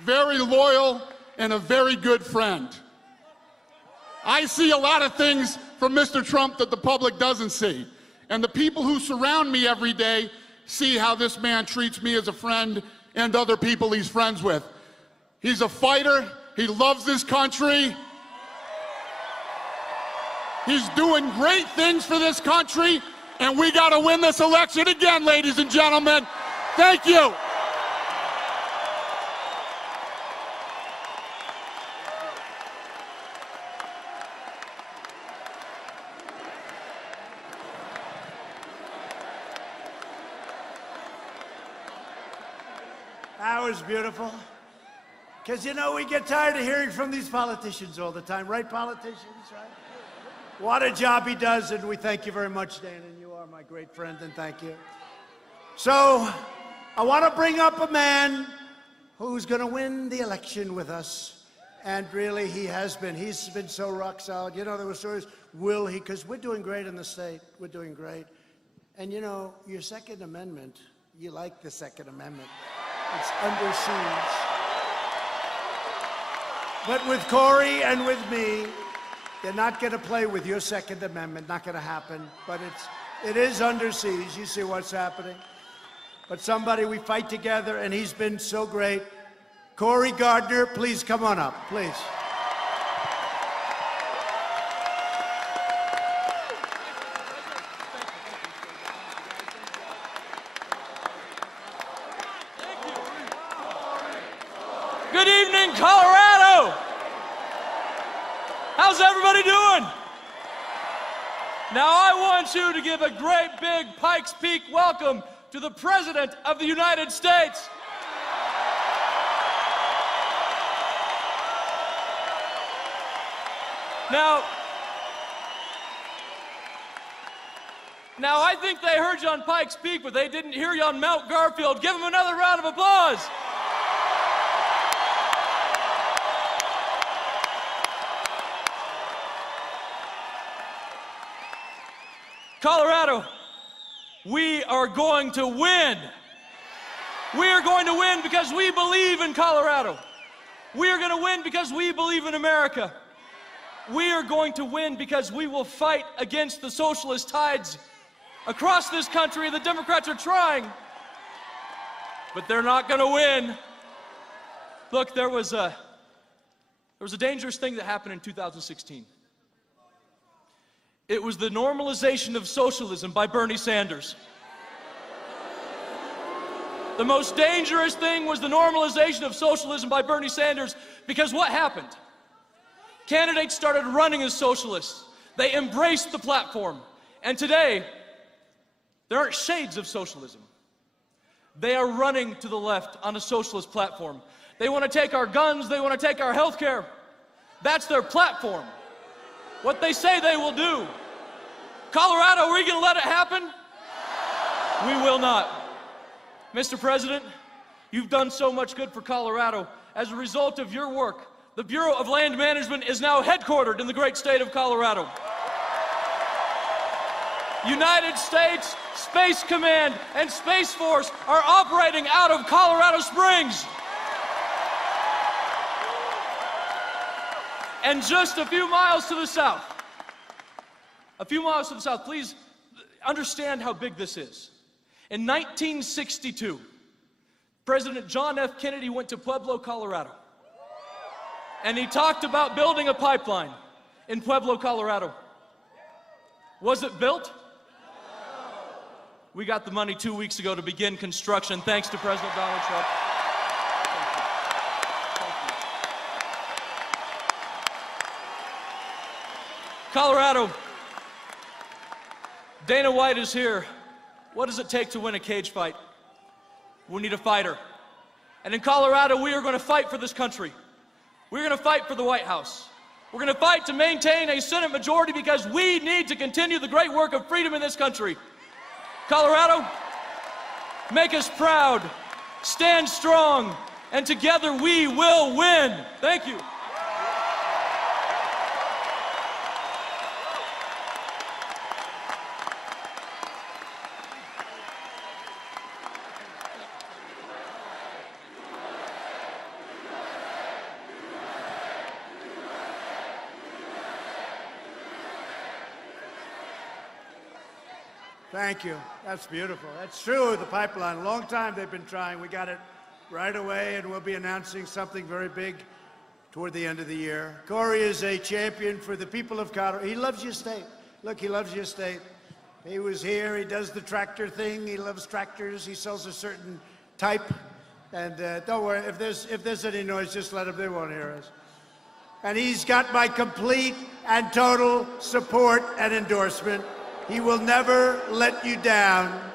very loyal, and a very good friend. I see a lot of things from Mr. Trump that the public doesn't see. And the people who surround me every day see how this man treats me as a friend and other people he's friends with. He's a fighter. He loves this country. He's doing great things for this country, and we got to win this election again, ladies and gentlemen. Thank you. That was beautiful. Because, you know, we get tired of hearing from these politicians all the time, right, politicians, right? What a job he does, and we thank you very much, Dana, and you are my great friend, and thank you. So, I want to bring up a man who's going to win the election with us, and really, he has been. He's been so rock solid. You know, there were stories, will he? Because we're doing great in the state. We're doing great. And, you know, your Second Amendment, you like the Second Amendment. It's under siege. But with Corey and with me, they're not going to play with your Second Amendment. Not going to happen. But it is under siege. You see what's happening. But somebody, we fight together, and he's been so great. Corey Gardner, please come on up, please. Good evening, Colorado. How's everybody doing? Now I want you to give a great big Pikes Peak welcome to the President of the United States. Now I think they heard you on Pikes Peak, but they didn't hear you on Mount Garfield. Give them another round of applause. Colorado, we are going to win. We are going to win because we believe in Colorado. We are going to win because we believe in America. We are going to win because we will fight against the socialist tides across this country. The Democrats are trying, but they're not going to win. Look, there was a dangerous thing that happened in 2016. It was the normalization of socialism by Bernie Sanders. The most dangerous thing was the normalization of socialism by Bernie Sanders, because what happened? Candidates started running as socialists. They embraced the platform. And today, there aren't shades of socialism. They are running to the left on a socialist platform. They want to take our guns, they want to take our health care. That's their platform. What they say they will do. Colorado, are we going to let it happen? We will not. Mr. President, you've done so much good for Colorado. As a result of your work, the Bureau of Land Management is now headquartered in the great state of Colorado. United States Space Command and Space Force are operating out of Colorado Springs. And just a few miles to the south, please understand how big this is. In 1962, President John F. Kennedy went to Pueblo, Colorado, and he talked about building a pipeline in Pueblo, Colorado. Was it built? We got the money 2 weeks ago to begin construction, thanks to President Donald Trump. Colorado, Dana White is here. What does it take to win a cage fight? We need a fighter. And in Colorado, we are going to fight for this country. We're going to fight for the White House. We're going to fight to maintain a Senate majority because we need to continue the great work of freedom in this country. Colorado, make us proud, stand strong, and together we will win. Thank you. Thank you. That's beautiful. That's true, the pipeline. A long time they've been trying. We got it right away, and we'll be announcing something very big toward the end of the year. Corey is a champion for the people of Colorado. He loves your state. Look, he loves your state. He was here. He does the tractor thing. He loves tractors. He sells a certain type. And don't worry, if there's any noise, just let him. They won't hear us. And he's got my complete and total support and endorsement. He will never let you down.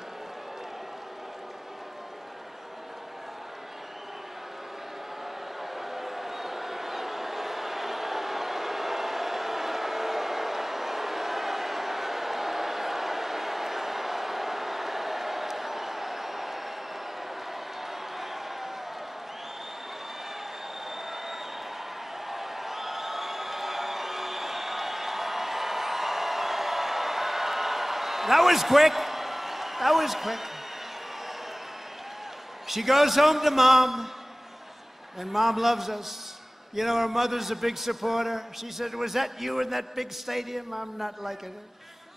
That was quick. That was quick. She goes home to Mom, and Mom loves us. You know, her mother's a big supporter. She said, was that you in that big stadium? I'm not liking it.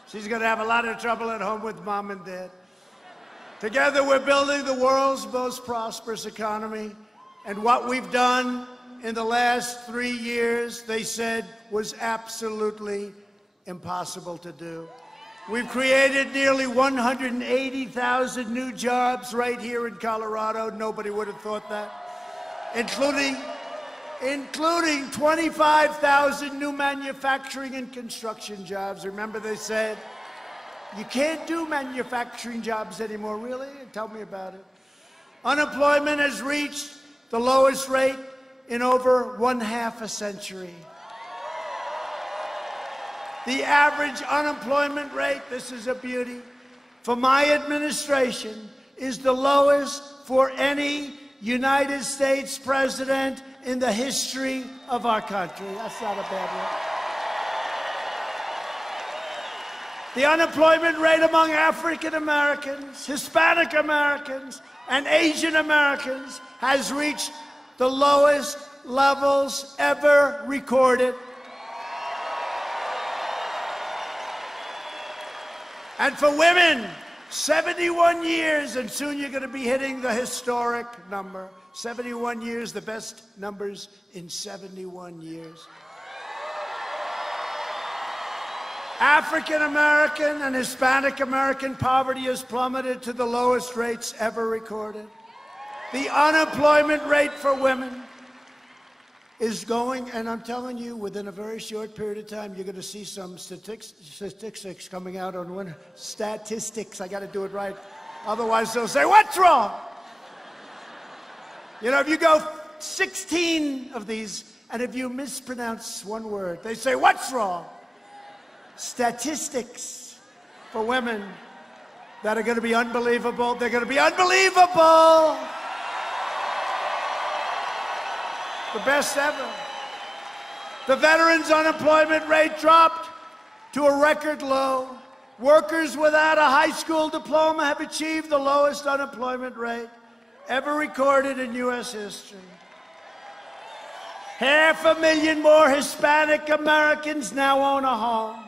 She's gonna have a lot of trouble at home with Mom and Dad. Together, we're building the world's most prosperous economy. And what we've done in the last 3 years, they said, was absolutely impossible to do. We've created nearly 180,000 new jobs right here in Colorado. Nobody would have thought that. Including 25,000 new manufacturing and construction jobs. Remember they said, you can't do manufacturing jobs anymore. Really? Tell me about it. Unemployment has reached the lowest rate in over 1/2 century. The average unemployment rate, this is a beauty, for my administration is the lowest for any United States president in the history of our country. That's not a bad one. The unemployment rate among African Americans, Hispanic Americans, and Asian Americans has reached the lowest levels ever recorded. And for women, 71 years, and soon you're going to be hitting the historic number. 71 years, the best numbers in 71 years. African American and Hispanic American poverty has plummeted to the lowest rates ever recorded. The unemployment rate for women is going, and I'm telling you, within a very short period of time, you're going to see some statistics coming out on when statistics. I got to do it right. Otherwise, they'll say, what's wrong? You know, if you go 16 of these, and if you mispronounce one word, they say, what's wrong? Statistics for women that are going to be unbelievable. They're going to be unbelievable. The best ever. The veterans' unemployment rate dropped to a record low. Workers without a high school diploma have achieved the lowest unemployment rate ever recorded in U.S. history. 500,000 more Hispanic Americans now own a home.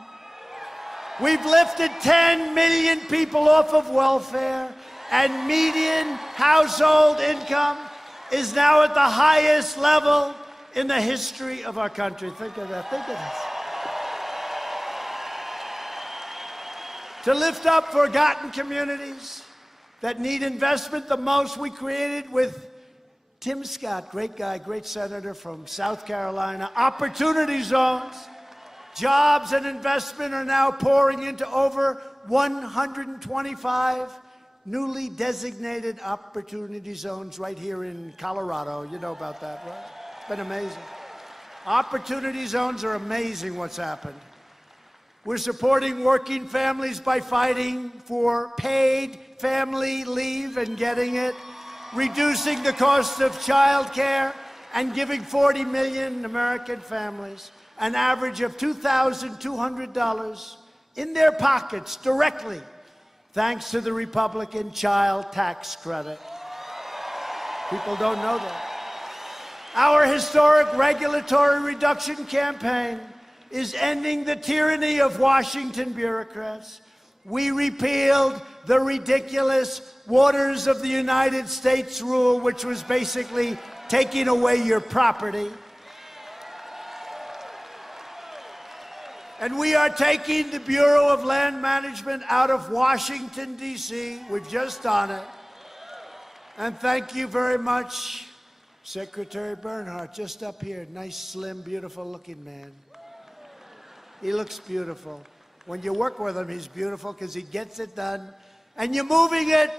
We've lifted 10 million people off of welfare, and median household income is now at the highest level in the history of our country. Think of that. Think of this. To lift up forgotten communities that need investment the most, we created with Tim Scott, great guy, great senator from South Carolina, opportunity zones. Jobs and investment are now pouring into over 125 newly designated opportunity zones right here in Colorado. You know about that, right? It's been amazing. Opportunity zones are amazing what's happened. We're supporting working families by fighting for paid family leave and getting it, reducing the cost of child care, and giving 40 million American families an average of $2,200 in their pockets directly, thanks to the Republican child tax credit. People don't know that. Our historic regulatory reduction campaign is ending the tyranny of Washington bureaucrats. We repealed the ridiculous Waters of the United States rule, which was basically taking away your property. And we are taking the Bureau of Land Management out of Washington, D.C. We've just done it. And thank you very much, Secretary Bernhardt, just up here. Nice, slim, beautiful-looking man. He looks beautiful. When you work with him, he's beautiful because he gets it done. And you're moving it,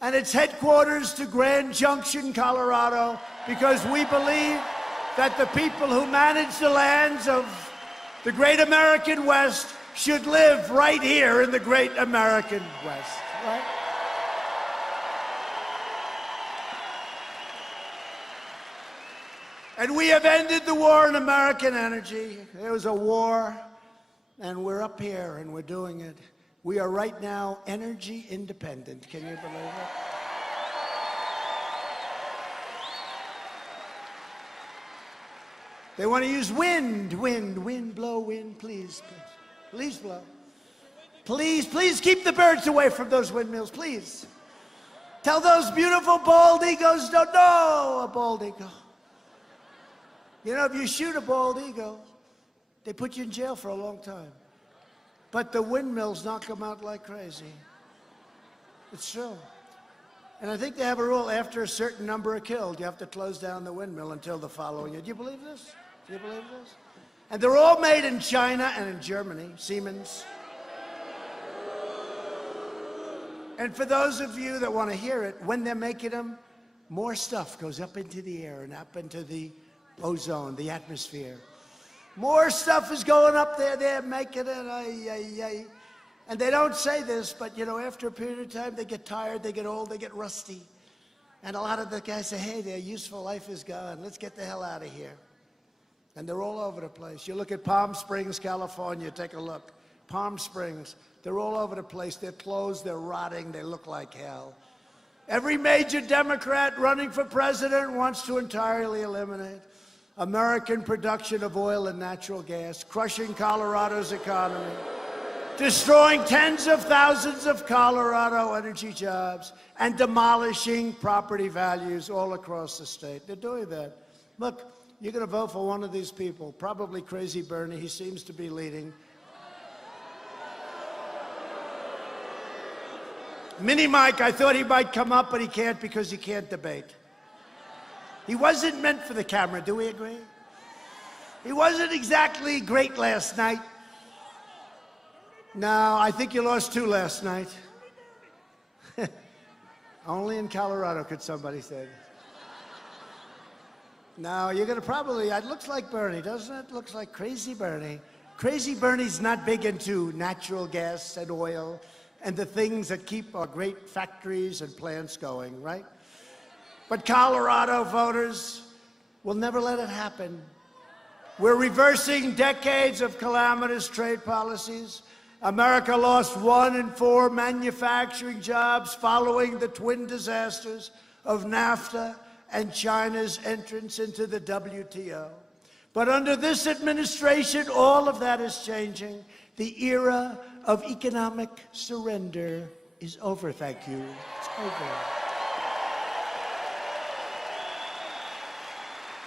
and its headquarters to Grand Junction, Colorado, because we believe that the people who manage the lands of the great American West should live right here in the great American West, right? And we have ended the war on American energy. There was a war, and we're up here, and we're doing it. We are right now energy independent. Can you believe it? They want to use wind, blow, wind, please, please blow. Please keep the birds away from those windmills, please. Tell those beautiful bald eagles, no, a bald eagle. You know, if you shoot a bald eagle, they put you in jail for a long time. But the windmills knock them out like crazy. It's true. And I think they have a rule, after a certain number are killed, you have to close down the windmill until the following year. Do you believe this? Do you believe this? And they're all made in China and in Germany, Siemens. And for those of you that want to hear it, when they're making them, more stuff goes up into the air and up into the ozone, the atmosphere. More stuff is going up there, they're making it, And they don't say this, but you know, after a period of time, they get tired, they get old, they get rusty. And a lot of the guys say, hey, their useful life is gone. Let's get the hell out of here. And they're all over the place. You look at Palm Springs, California, take a look. Palm Springs, they're all over the place. They're closed, they're rotting, they look like hell. Every major Democrat running for president wants to entirely eliminate American production of oil and natural gas, crushing Colorado's economy, destroying tens of thousands of Colorado energy jobs, and demolishing property values all across the state. They're doing that. Look, you're going to vote for one of these people, probably Crazy Bernie. He seems to be leading. Mini Mike, I thought he might come up, but he can't because he can't debate. He wasn't meant for the camera, do we agree? He wasn't exactly great last night. No, I think you lost 2 last night. Only in Colorado could somebody say this. No, you're going to probably, it looks like Bernie, doesn't it? Looks like Crazy Bernie. Crazy Bernie's not big into natural gas and oil and the things that keep our great factories and plants going, right? But Colorado voters will never let it happen. We're reversing decades of calamitous trade policies. America lost 1 in 4 manufacturing jobs following the twin disasters of NAFTA and China's entrance into the WTO. But under this administration, all of that is changing. The era of economic surrender is over, thank you. It's over.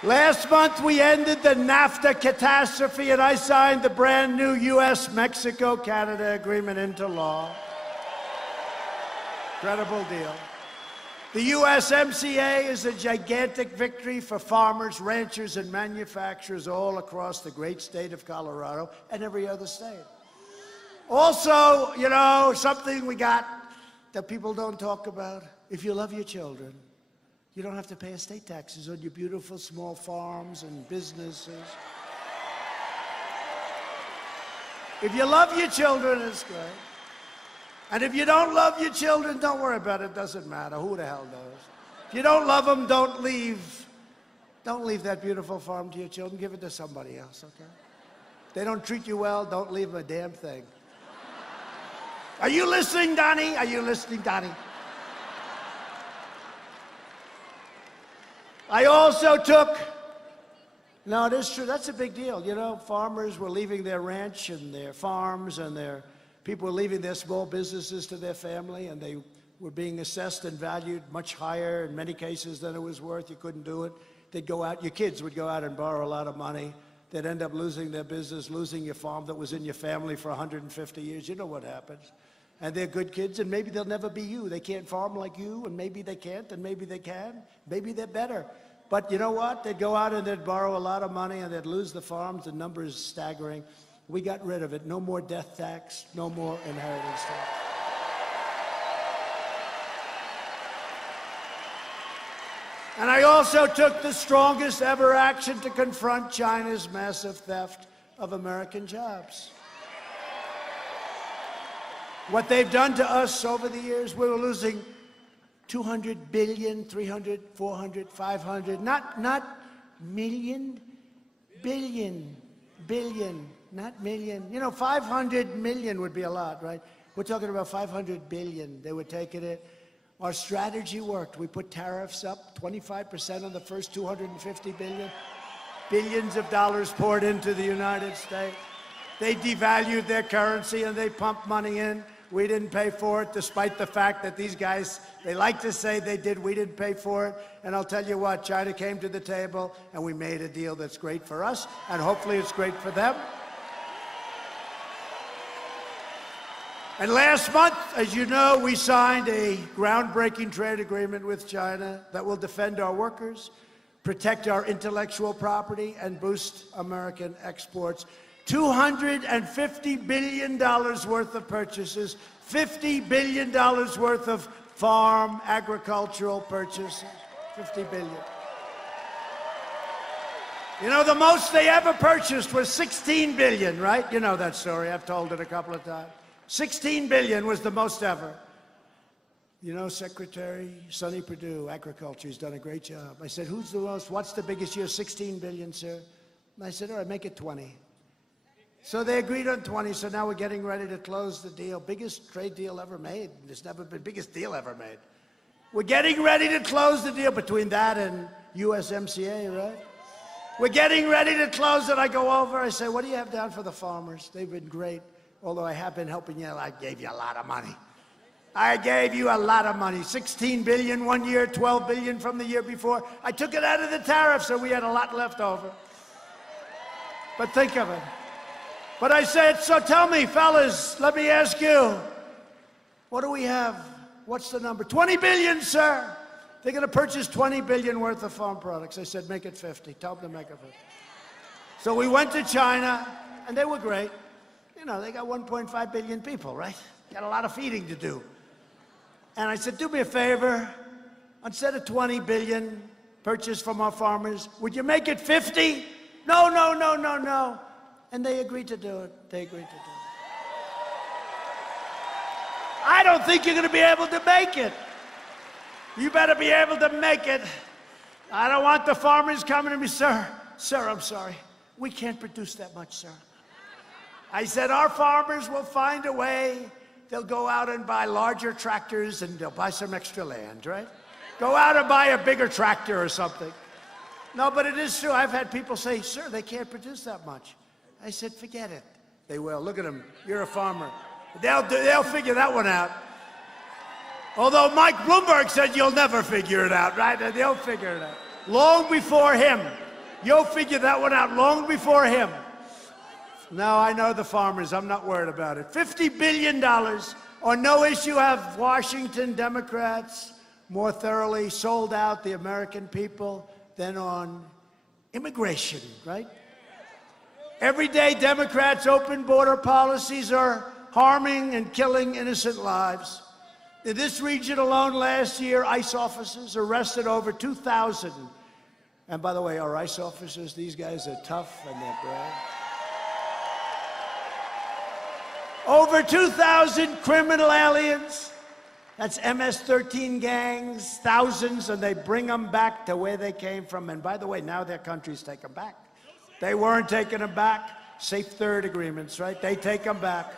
Last month, we ended the NAFTA catastrophe, and I signed the brand new U.S.-Mexico-Canada agreement into law. Incredible deal. The USMCA is a gigantic victory for farmers, ranchers, and manufacturers all across the great state of Colorado and every other state. Also, you know, something we got that people don't talk about. If you love your children, you don't have to pay estate taxes on your beautiful small farms and businesses. If you love your children, it's great. And if you don't love your children, don't worry about it. It doesn't matter. Who the hell knows? If you don't love them, don't leave that beautiful farm to your children. Give it to somebody else, okay? If they don't treat you well, don't leave them a damn thing. Are you listening, Donnie? Are you listening, Donnie? I also took, no, it is true, that's a big deal. You know, farmers were leaving their ranch and their farms, and their people were leaving their small businesses to their family, and they were being assessed and valued much higher in many cases than it was worth. You couldn't do it. They'd go out, your kids would go out and borrow a lot of money. They'd end up losing their business, losing your farm that was in your family for 150 years. You know what happens. And they're good kids, and maybe they'll never be you. They can't farm like you, and maybe they can't, and maybe they can. Maybe they're better. But you know what? They'd go out and they'd borrow a lot of money, and they'd lose the farms. The number is staggering. We got rid of it. No more death tax, no more inheritance tax. And I also took the strongest ever action to confront China's massive theft of American jobs. What they've done to us over the years, we were losing 200 billion, 300, 400, 500, not million, billion, not million. You know, 500 million would be a lot, right? We're talking about 500 billion. They were taking it. Our strategy worked. We put tariffs up 25% on the first 250 billion. Billions of dollars poured into the United States. They devalued their currency and they pumped money in. We didn't pay for it, despite the fact that these guys, they like to say they did. We didn't pay for it. And I'll tell you what, China came to the table and we made a deal that's great for us, and hopefully it's great for them. And last month, as you know, we signed a groundbreaking trade agreement with China that will defend our workers, protect our intellectual property, and boost American exports. $250 billion worth of purchases, $50 billion worth of farm agricultural purchases, $50 billion. You know, the most they ever purchased was $16 billion, right? You know that story. I've told it a couple of times. $16 billion was the most ever. You know, Secretary Sonny Perdue, Agriculture, has done a great job. I said, who's the most, what's the biggest year? 16 billion, sir. And I said, all right, make it 20. So they agreed on 20, so now we're getting ready to close the deal. Biggest trade deal ever made. There's never been biggest deal ever made. We're getting ready to close the deal between that and USMCA, right? We're getting ready to close it. I go over, I say, what do you have down for the farmers? They've been great. Although I have been helping you, I gave you a lot of money. I gave you a lot of money. 16 billion one year, 12 billion from the year before. I took it out of the tariff, so we had a lot left over. But think of it. But I said, so tell me, fellas, let me ask you, what do we have? What's the number? 20 billion, sir. They're going to purchase 20 billion worth of farm products. I said, make it 50. Tell them to make it 50. So we went to China, and they were great. You know, they got 1.5 billion people, right? Got a lot of feeding to do. And I said, do me a favor. Instead of 20 billion purchased from our farmers, would you make it 50? No, no, no, no, no. And they agreed to do it. They agreed to do it. I don't think you're going to be able to make it. You better be able to make it. I don't want the farmers coming to me, sir. Sir, I'm sorry. We can't produce that much, sir. I said, our farmers will find a way. They'll go out and buy larger tractors and they'll buy some extra land, right? Go out and buy a bigger tractor or something. No, but it is true. I've had people say, sir, they can't produce that much. I said, forget it. They will. Look at them. You're a farmer. They'll figure that one out. Although Mike Bloomberg said you'll never figure it out, right? They'll figure it out. Long before him. You'll figure that one out long before him. No, I know the farmers. I'm not worried about it. $50 billion on no issue have Washington Democrats more thoroughly sold out the American people than on immigration, right? Every day, Democrats' open border policies are harming and killing innocent lives. In this region alone last year, ICE officers arrested over 2,000. And by the way, our ICE officers, these guys are tough and they're brave. Over 2,000 criminal aliens. That's MS-13 gangs, thousands, and they bring them back to where they came from. And by the way, now their countries take them back. They weren't taking them back. Safe third agreements, right? They take them back.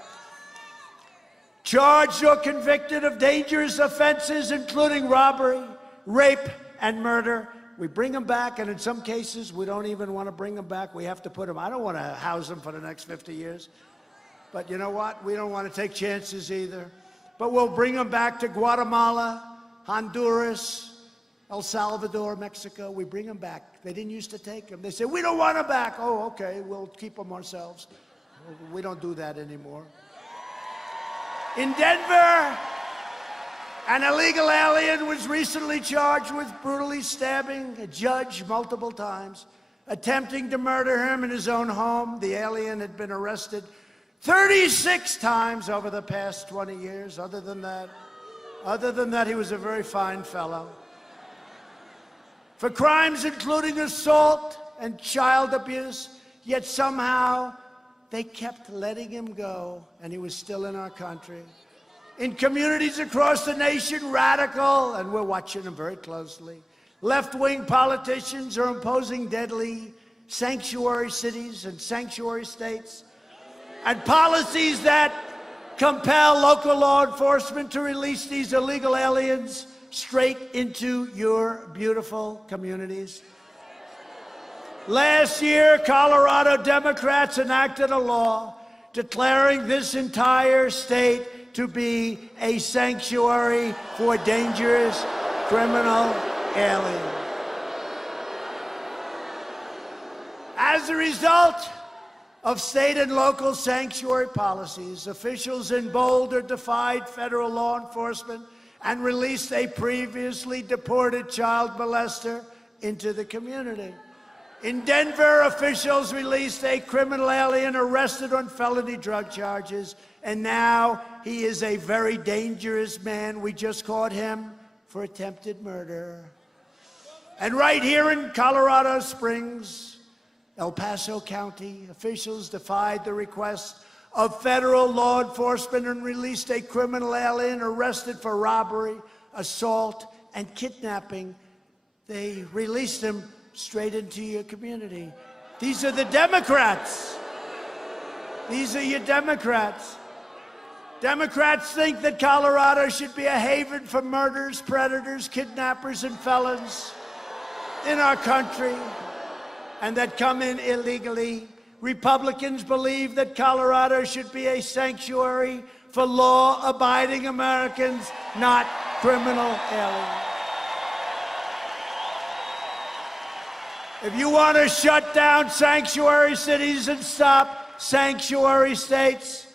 Charged or convicted of dangerous offenses, including robbery, rape, and murder. We bring them back, and in some cases, we don't even want to bring them back. We have to put them, I don't want to house them for the next 50 years. But you know what? We don't want to take chances either. But we'll bring them back to Guatemala, Honduras, El Salvador, Mexico. We bring them back. They didn't used to take them. They say, we don't want them back. Oh, okay, we'll keep them ourselves. We don't do that anymore. In Denver, an illegal alien was recently charged with brutally stabbing a judge multiple times, attempting to murder him in his own home. The alien had been arrested 36 times over the past 20 years. Other than that, he was a very fine fellow. For crimes including assault and child abuse, yet somehow they kept letting him go, and he was still in our country. In communities across the nation, radical, and we're watching them very closely, left-wing politicians are imposing deadly sanctuary cities and sanctuary states, and policies that compel local law enforcement to release these illegal aliens straight into your beautiful communities. Last year, Colorado Democrats enacted a law declaring this entire state to be a sanctuary for dangerous criminal aliens. As a result of state and local sanctuary policies, officials in Boulder defied federal law enforcement and released a previously deported child molester into the community. In Denver, officials released a criminal alien arrested on felony drug charges, and now he is a very dangerous man. We just caught him for attempted murder. And right here in Colorado Springs, El Paso County, officials defied the request of federal law enforcement and released a criminal alien arrested for robbery, assault, and kidnapping. They released him straight into your community. These are the Democrats. These are your Democrats. Democrats think that Colorado should be a haven for murderers, predators, kidnappers, and felons in our country, and that come in illegally. Republicans believe that Colorado should be a sanctuary for law-abiding Americans, not criminal aliens. If you want to shut down sanctuary cities and stop sanctuary states,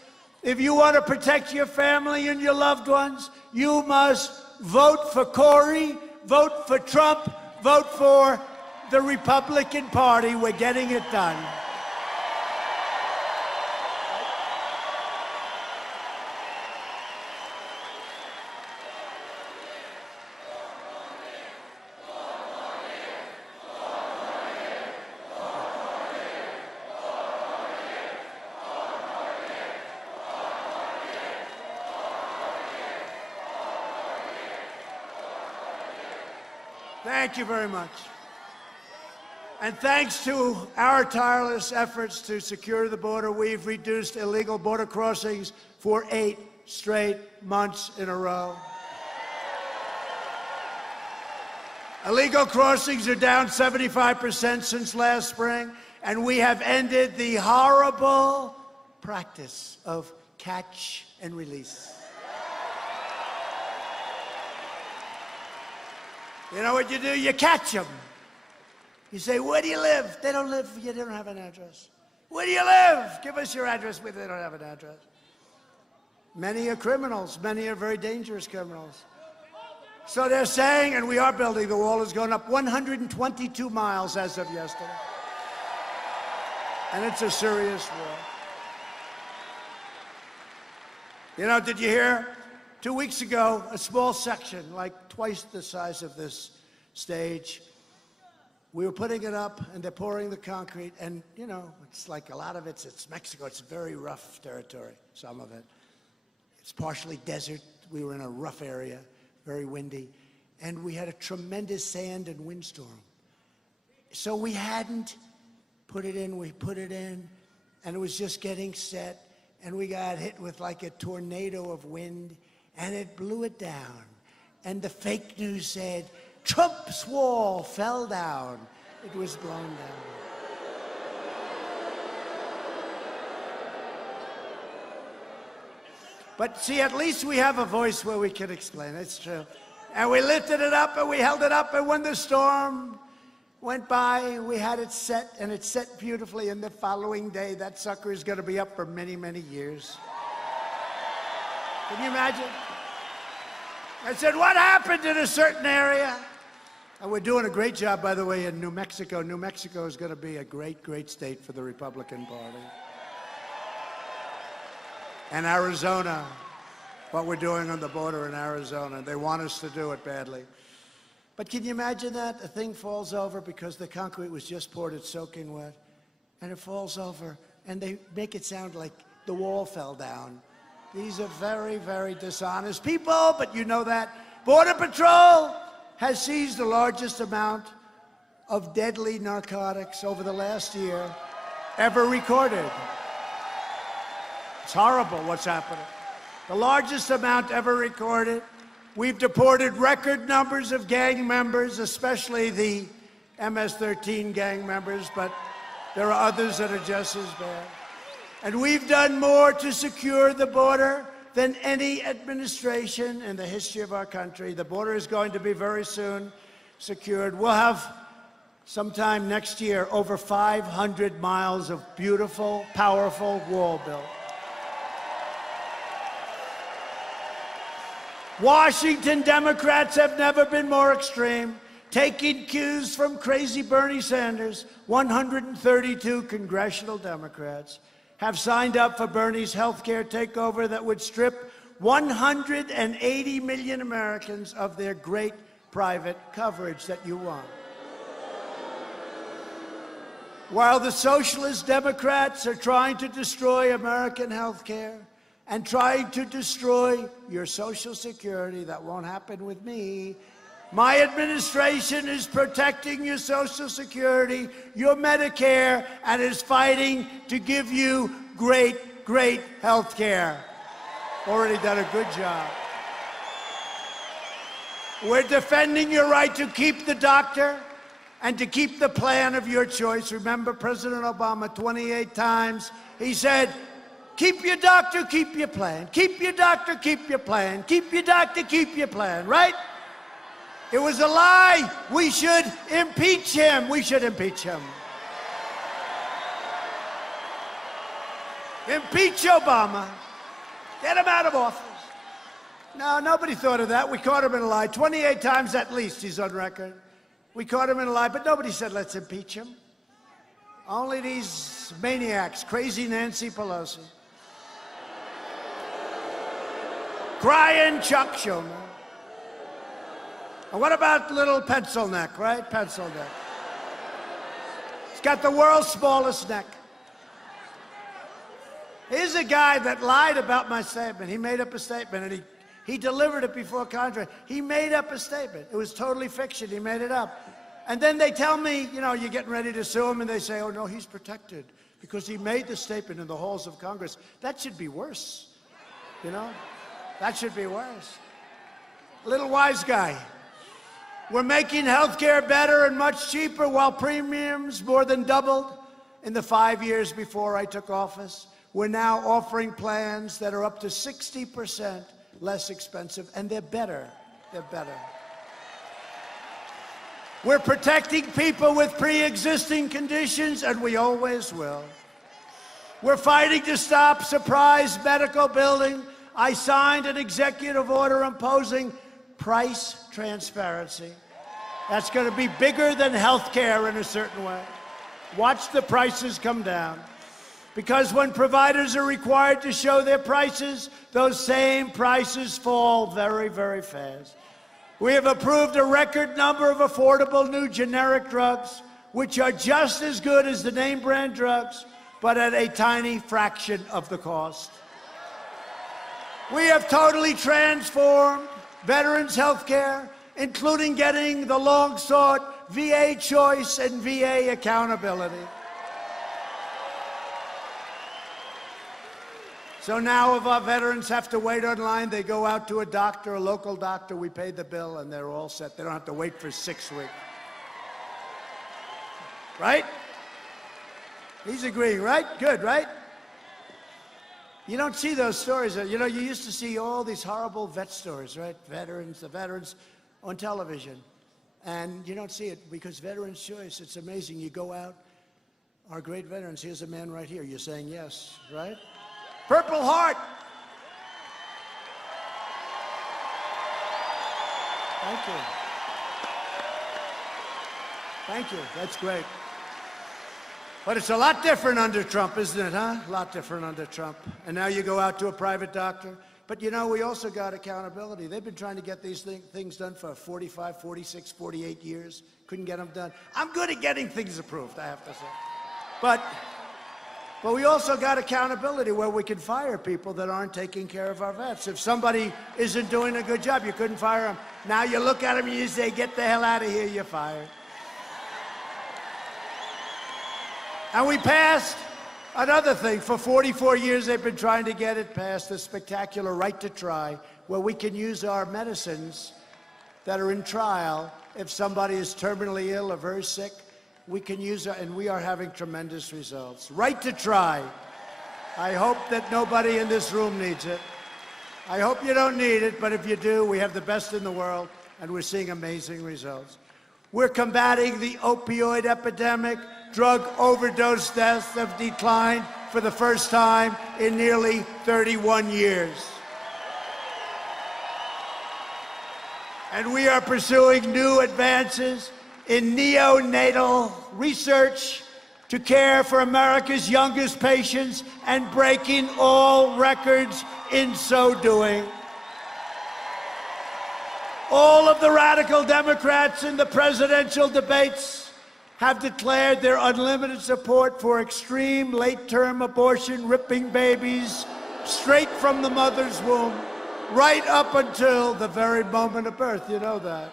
if you want to protect your family and your loved ones, you must vote for Corey, vote for Trump, vote for the Republican Party. We're getting it done. Thank you very much. And thanks to our tireless efforts to secure the border, we've reduced illegal border crossings for 8 straight months in a row. Illegal crossings are down 75% since last spring, and we have ended the horrible practice of catch and release. You know what you do? You catch them. You say, where do you live? They don't live, you don't have an address. Where do you live? Give us your address. They don't have an address. Many are criminals. Many are very dangerous criminals. So they're saying, and we are building, the wall has gone up 122 miles as of yesterday. And it's a serious war. You know, did you hear? 2 weeks ago, a small section, like twice the size of this stage, we were putting it up, and they're pouring the concrete, and, you know, it's like a lot of it's Mexico. It's very rough territory, some of it. It's partially desert. We were in a rough area, very windy, and we had a tremendous sand and windstorm. So we hadn't put it in. We put it in, and it was just getting set, and we got hit with like a tornado of wind, and it blew it down. And the fake news said, Trump's wall fell down. It was blown down. But see, at least we have a voice where we can explain. It's true. And we lifted it up, and we held it up, and when the storm went by, we had it set, and it set beautifully, and the following day, that sucker is going to be up for many, many years. Can you imagine? I said, what happened in a certain area? And we're doing a great job, by the way, in New Mexico. New Mexico is going to be a great, great state for the Republican Party. And Arizona, what we're doing on the border in Arizona, they want us to do it badly. But can you imagine that? The thing falls over because the concrete was just poured, it's soaking wet, and it falls over, and they make it sound like the wall fell down. These are very, very dishonest people, but you know that. Border Patrol has seized the largest amount of deadly narcotics over the last year ever recorded. It's horrible what's happening. the largest amount ever recorded. We've deported record numbers of gang members, especially the MS-13 gang members, but there are others that are just as bad. And we've done more to secure the border than any administration in the history of our country. The border is going to be very soon secured. We'll have sometime next year over 500 miles of beautiful, powerful wall built. Washington Democrats have never been more extreme, taking cues from crazy Bernie Sanders. 132 congressional Democrats have signed up for Bernie's health care takeover that would strip 180 million Americans of their great private coverage that you want. While the socialist Democrats are trying to destroy American health care and trying to destroy your Social Security, that won't happen with me. My administration is protecting your Social Security, your Medicare, and is fighting to give you great, great health care. Already done a good job. We're defending your right to keep the doctor and to keep the plan of your choice. Remember President Obama 28 times, he said, keep your doctor, keep your plan. Keep your doctor, keep your plan. Keep your doctor, keep your plan, right? It was a lie. We should impeach him. We should impeach him. Impeach Obama. Get him out of office. No, nobody thought of that. We caught him in a lie. 28 times at least, he's on record. We caught him in a lie, but nobody said, let's impeach him. Only these maniacs, crazy Nancy Pelosi. Crying Chuck Schumer. And what about little pencil neck, right? Pencil neck. He's got the world's smallest neck. Here's a guy that lied about my statement. He made up a statement, and he delivered it before Congress. He made up a statement. It was totally fiction. He made it up. And then they tell me, you know, you're getting ready to sue him, and they say, oh, no, he's protected because he made the statement in the halls of Congress. That should be worse, you know? That should be worse. Little wise guy. We're making health care better and much cheaper while premiums more than doubled in the 5 years before I took office. We're now offering plans that are up to 60% less expensive, and they're better. They're better. We're protecting people with pre-existing conditions, and we always will. We're fighting to stop surprise medical billing. I signed an executive order imposing price transparency. That's going to be bigger than health care in a certain way. Watch the prices come down. Because when providers are required to show their prices, those same prices fall very, very fast. We have approved a record number of affordable new generic drugs, which are just as good as the name brand drugs, but at a tiny fraction of the cost. We have totally transformed veterans' health care, including getting the long-sought VA choice and VA accountability. So now if our veterans have to wait online, they go out to a doctor, a local doctor, we pay the bill, and they're all set. They don't have to wait for 6 weeks. Right? He's agreeing, right? Good, right? You don't see those stories. You know, you used to see all these horrible vet stories, right? Veterans, the veterans on television. And you don't see it because Veterans Choice, it's amazing. You go out, our great veterans, here's a man right here. You're saying yes, right? Purple Heart. Thank you. Thank you. That's great. But it's a lot different under Trump, isn't it, huh? A lot different under Trump. And now you go out to a private doctor. But, you know, we also got accountability. They've been trying to get these things done for 45, 46, 48 years. Couldn't get them done. I'm good at getting things approved, I have to say. But we also got accountability where we can fire people that aren't taking care of our vets. If somebody isn't doing a good job, you couldn't fire them. Now you look at them and you say, get the hell out of here, you're fired. And we passed Another thing, for 44 years they've been trying to get it passed, the spectacular right to try, where we can use our medicines that are in trial. If somebody is terminally ill or very sick, we can use it, and we are having tremendous results. Right to try. I hope that nobody in this room needs it. I hope you don't need it, but if you do, we have the best in the world, and we're seeing amazing results. We're combating the opioid epidemic. Drug overdose deaths have declined for the first time in nearly 31 years. And we are pursuing new advances in neonatal research to care for America's youngest patients and breaking all records in so doing. All of the radical Democrats in the presidential debates have declared their unlimited support for extreme late-term abortion, ripping babies straight from the mother's womb, right up until the very moment of birth. You know that.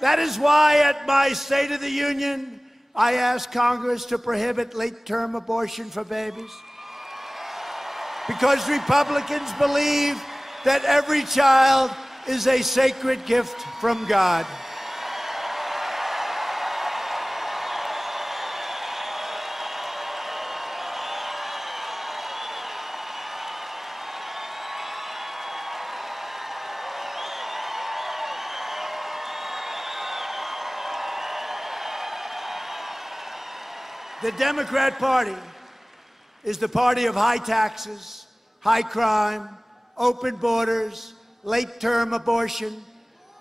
That is why at my State of the Union, I asked Congress to prohibit late-term abortion for babies. Because Republicans believe that every child is a sacred gift from God. The Democrat Party is the party of high taxes, high crime, open borders, late-term abortion,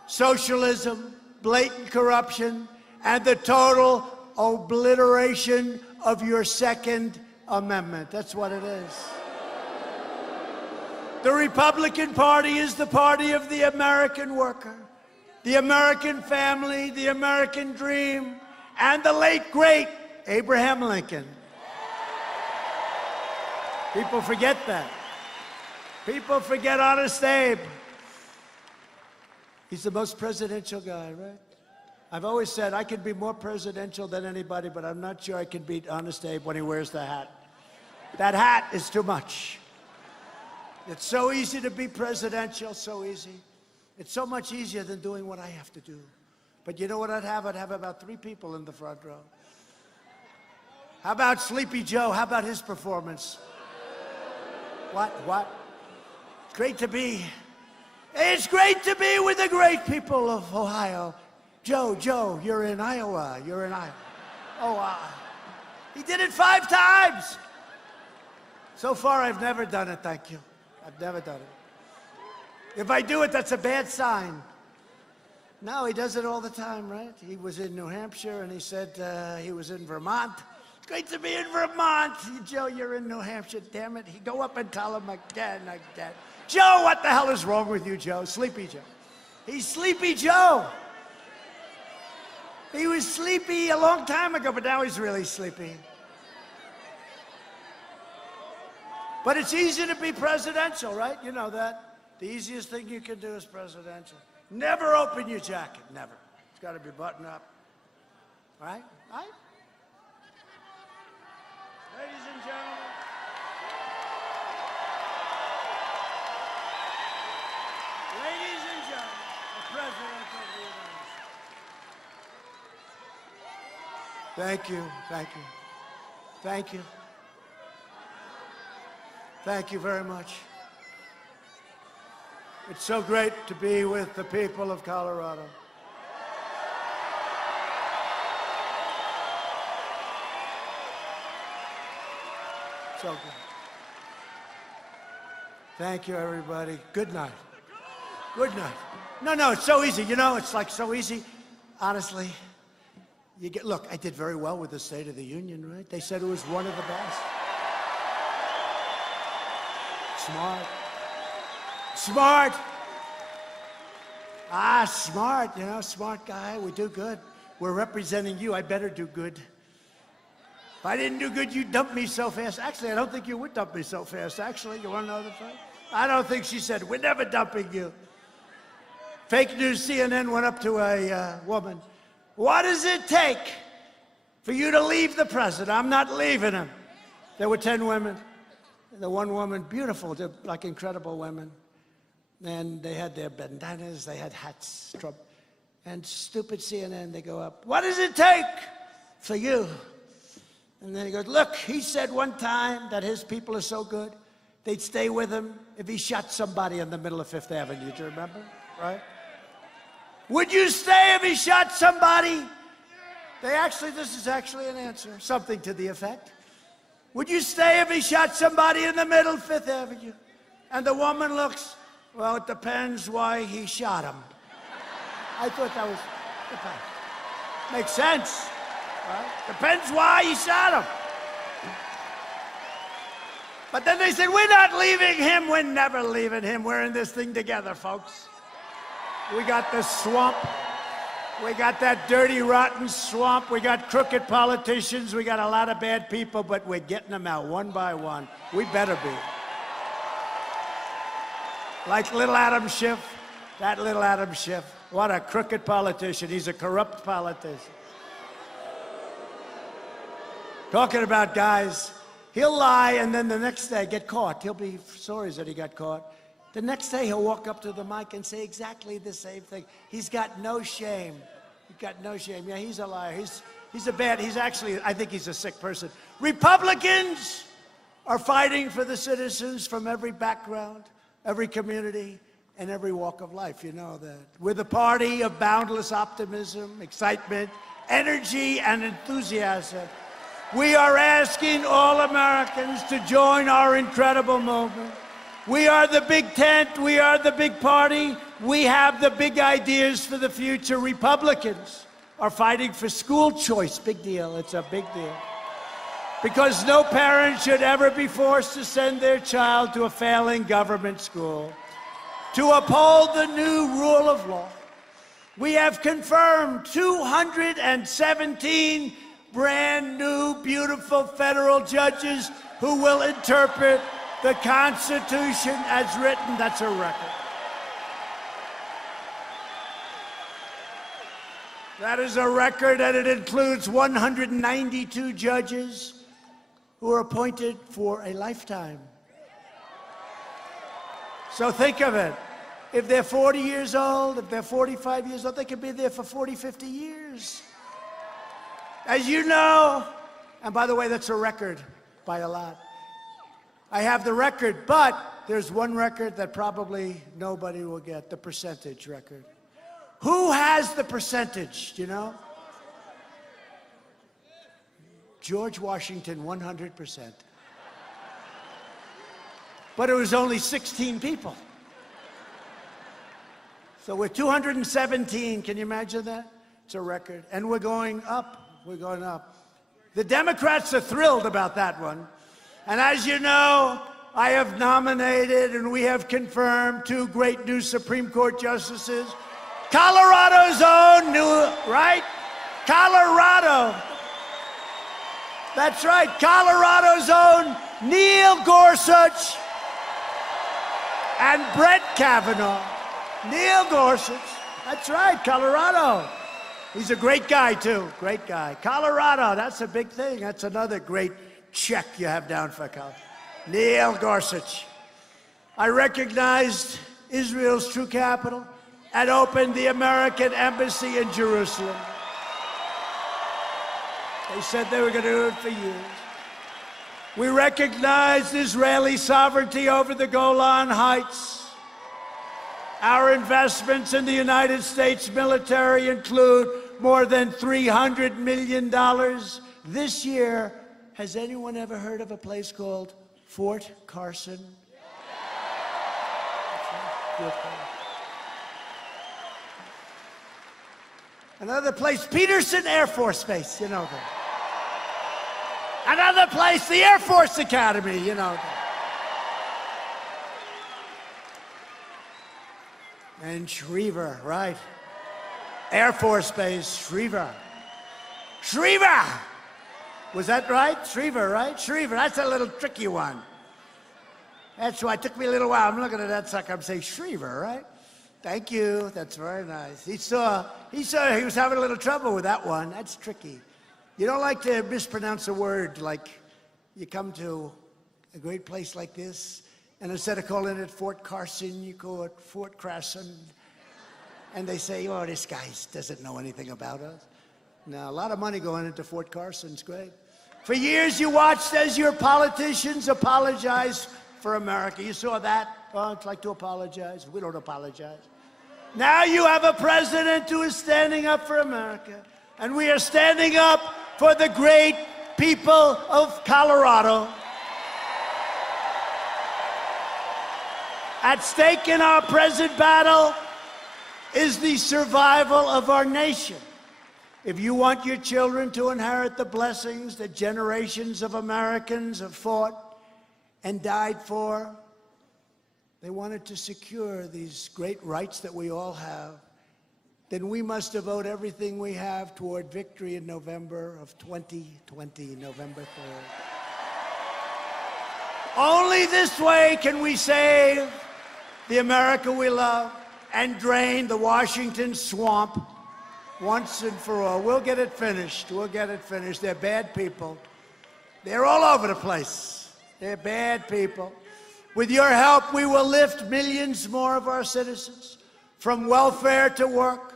socialism, blatant corruption, and the total obliteration of your Second Amendment. That's what it is. The Republican Party is the party of the American worker, the American family, the American dream, and the late, great Abraham Lincoln. People forget that. People forget Honest Abe. He's the most presidential guy, right? I've always said I could be more presidential than anybody, but I'm not sure I can beat Honest Abe when he wears the hat. That hat is too much. It's so easy to be presidential, so easy. It's so much easier than doing what I have to do. But you know what I'd have? I'd have about 3 people in the front row. How about Sleepy Joe? How about his performance? What? Great to be. It's great to be with the great people of Ohio. Joe, you're in Iowa. You're in Iowa. Oh, he did it 5 times. So far, I've never done it, thank you. I've never done it. If I do it, that's a bad sign. No, he does it all the time, right? He was in New Hampshire, and he said he was in Vermont. It's great to be in Vermont. Joe, you're in New Hampshire, damn it. He'd go up and tell him again. Joe, what the hell is wrong with you, Joe? Sleepy Joe. He's Sleepy Joe. He was sleepy a long time ago, but now he's really sleepy. But it's easy to be presidential, right? You know that. The easiest thing you can do is presidential. Never open your jacket, never. It's got to be buttoned up. All right? All right? Ladies and gentlemen. Ladies and gentlemen, the President of the United States. Thank you. Thank you very much. It's so great to be with the people of Colorado. So good. Thank you, everybody. Good night. Good night. No, it's so easy. You know, it's like so easy. Honestly, look, I did very well with the State of the Union, right? They said it was one of the best. Smart. Smart, you know, smart guy. We do good. We're representing you. I better do good. If I didn't do good, you'd dump me so fast. Actually, I don't think you would dump me so fast. Actually, you want to know the truth? I don't think she said, we're never dumping you. Fake news CNN went up to a woman. What does it take for you to leave the president? I'm not leaving him. There were 10 women. The one woman, beautiful, like incredible women. And they had their bandanas, they had hats. And stupid CNN, they go up, what does it take for you? And then he goes, look, he said one time that his people are so good, they'd stay with him if he shot somebody in the middle of Fifth Avenue. Do you remember? Right? Would you stay if he shot somebody? This is actually an answer, something to the effect. Would you stay if he shot somebody in the middle of Fifth Avenue? And the woman looks, well, it depends why he shot him. I thought that was, makes sense, right? Depends why he shot him. But then they said, we're not leaving him, we're never leaving him. We're in this thing together, folks. We got the swamp. We got that dirty, rotten swamp. We got crooked politicians. We got a lot of bad people, but we're getting them out one by one. We better be. Like little Adam Schiff, that little Adam Schiff. What a crooked politician. He's a corrupt politician. Talking about guys, he'll lie and then the next day get caught. He'll be sorry that he got caught. The next day he'll walk up to the mic and say exactly the same thing. He's got no shame. He's got no shame. Yeah, he's a liar. He's actually, I think he's a sick person. Republicans are fighting for the citizens from every background, every community, and every walk of life. You know that. We're the party of boundless optimism, excitement, energy, and enthusiasm. We are asking all Americans to join our incredible movement. We are the big tent. We are the big party. We have the big ideas for the future. Republicans are fighting for school choice. Big deal. It's a big deal. Because no parent should ever be forced to send their child to a failing government school. To uphold the new rule of law, we have confirmed 217 brand new, beautiful federal judges who will interpret the Constitution as written. That's a record. That is a record, and it includes 192 judges who are appointed for a lifetime. So think of it. If they're 40 years old, if they're 45 years old, they could be there for 40, 50 years. As you know, and by the way, that's a record by a lot. I have the record, but there's one record that probably nobody will get, the percentage record. Who has the percentage, do you know? George Washington, 100%. But it was only 16 people. So we're 217, can you imagine that? It's a record. And we're going up, we're going up. The Democrats are thrilled about that one. And as you know, I have nominated and we have confirmed 2 great new Supreme Court justices. Colorado's own new, right? Colorado. That's right, Colorado's own Neil Gorsuch and Brett Kavanaugh. Neil Gorsuch, that's right, Colorado. He's a great guy, too, great guy. Colorado, that's a big thing. That's another great check you have down for Colorado. Neil Gorsuch. I recognized Israel's true capital and opened the American embassy in Jerusalem. They said they were going to do it for years. We recognized Israeli sovereignty over the Golan Heights. Our investments in the United States military include more than $300 million this year. Has anyone ever heard of a place called Fort Carson? Fort Carson. Another place, Peterson Air Force Base, you know that. Another place, the Air Force Academy, you know that. And Schriever, right? Air Force Base, Schriever. Schriever! Was that right? Schriever, right? Schriever, that's a little tricky one. That's why it took me a little while. I'm looking at that sucker, I'm saying Schriever, right? Thank you, that's very nice. He saw he was having a little trouble with that one. That's tricky. You don't like to mispronounce a word like you come to a great place like this, and instead of calling it Fort Carson, you call it Fort Crasson. And they say, oh, this guy doesn't know anything about us. Now, a lot of money going into Fort Carson's great. For years, you watched as your politicians apologize for America. You saw that? Oh, I'd like to apologize. We don't apologize. Now you have a president who is standing up for America. And we are standing up for the great people of Colorado. At stake in our present battle is the survival of our nation. If you want your children to inherit the blessings that generations of Americans have fought and died for, they wanted to secure these great rights that we all have, then we must devote everything we have toward victory in November of 2020, November 3rd. Only this way can we save the America we love and drain the Washington swamp once and for all. We'll get it finished. We'll get it finished. They're bad people. They're all over the place. They're bad people. With your help, we will lift millions more of our citizens from welfare to work,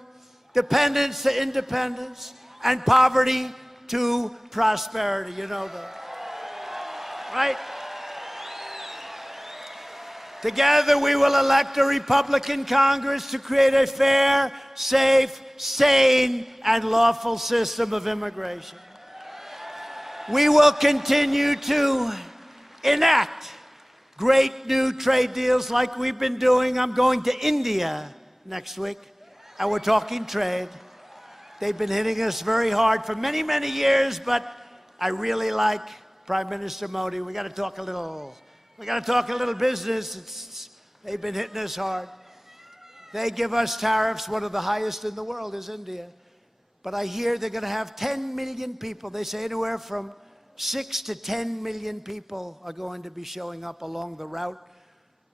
dependence to independence, and poverty to prosperity. You know that, right? Together, we will elect a Republican Congress to create a fair, safe, sane, and lawful system of immigration. We will continue to enact great new trade deals like we've been doing. I'm going to India next week, and we're talking trade. They've been hitting us very hard for many, many years, but I really like Prime Minister Modi. We got to talk a little business. They've been hitting us hard. They give us tariffs. One of the highest in the world is India. But I hear they're going to have 10 million people. They say anywhere from 6 to 10 million people are going to be showing up along the route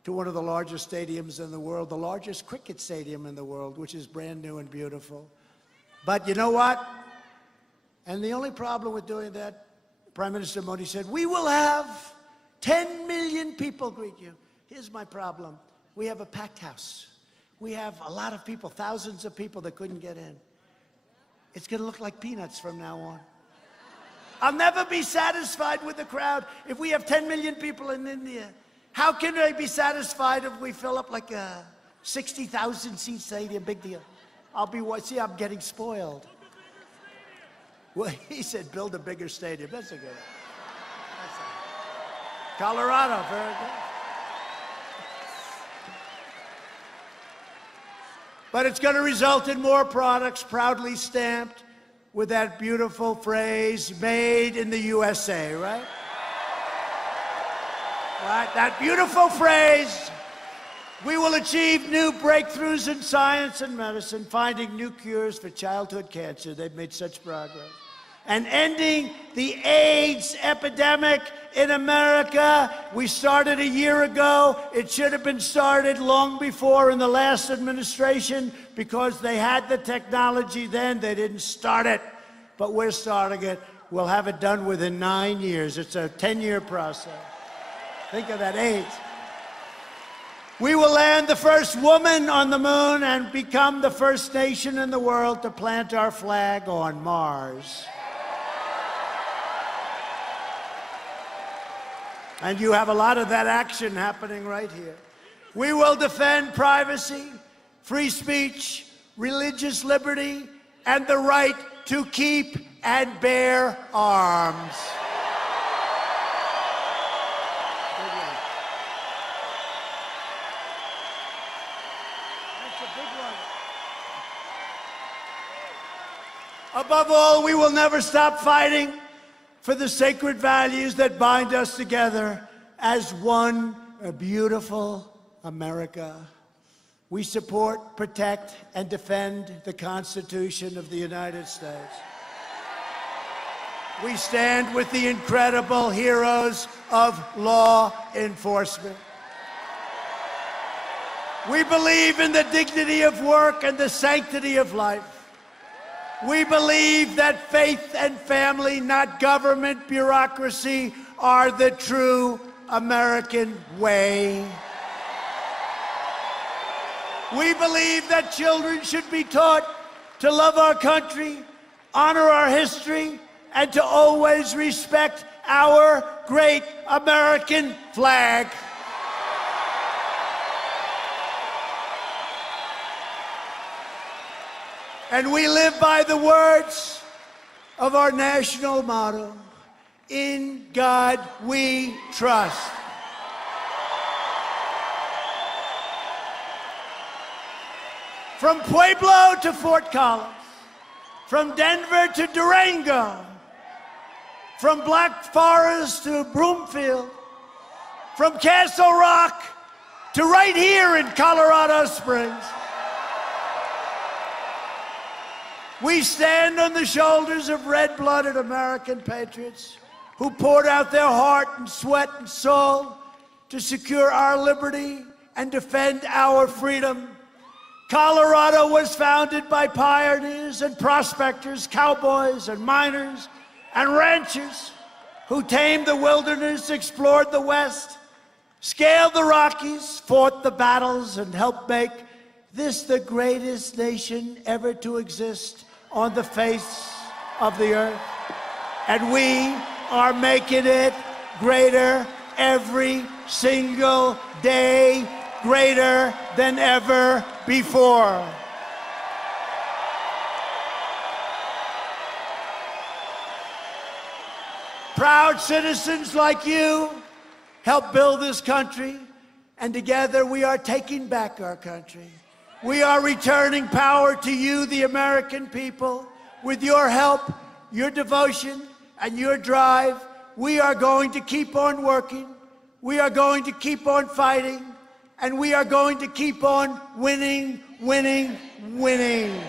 to one of the largest stadiums in the world, the largest cricket stadium in the world, which is brand new and beautiful. But you know what? And the only problem with doing that, Prime Minister Modi said, we will have 10 million people greet you. Here's my problem. We have a packed house. We have a lot of people, thousands of people that couldn't get in. It's going to look like peanuts from now on. I'll never be satisfied with the crowd. If we have 10 million people in India, how can I be satisfied if we fill up like a 60,000 seat stadium? Big deal. See, I'm getting spoiled. Well, he said, build a bigger stadium. That's a good one. Colorado, very good. But it's going to result in more products proudly stamped with that beautiful phrase, made in the USA, right? Right, that beautiful phrase. We will achieve new breakthroughs in science and medicine, finding new cures for childhood cancer. They've made such progress. And ending the AIDS epidemic in America. We started a year ago. It should have been started long before in the last administration because they had the technology then. They didn't start it, but we're starting it. We'll have it done within 9 years. It's a 10-year process. Think of that, AIDS. We will land the first woman on the moon and become the first nation in the world to plant our flag on Mars. And you have a lot of that action happening right here. We will defend privacy, free speech, religious liberty, and the right to keep and bear arms. That's a big one. Above all, we will never stop fighting for the sacred values that bind us together as one beautiful America. We support, protect, and defend the Constitution of the United States. We stand with the incredible heroes of law enforcement. We believe in the dignity of work and the sanctity of life. We believe that faith and family, not government bureaucracy, are the true American way. We believe that children should be taught to love our country, honor our history, and to always respect our great American flag. And we live by the words of our national motto, "In God we trust." From Pueblo to Fort Collins, from Denver to Durango, from Black Forest to Broomfield, from Castle Rock to right here in Colorado Springs. We stand on the shoulders of red-blooded American patriots who poured out their heart and sweat and soul to secure our liberty and defend our freedom. Colorado was founded by pioneers and prospectors, cowboys and miners and ranchers who tamed the wilderness, explored the West, scaled the Rockies, fought the battles, and helped make this the greatest nation ever to exist on the face of the earth. And we are making it greater every single day, greater than ever before. Proud citizens like you help build this country, and together we are taking back our country. We are returning power to you, the American people. With your help, your devotion, and your drive, we are going to keep on working. We are going to keep on fighting. And we are going to keep on winning, winning, winning.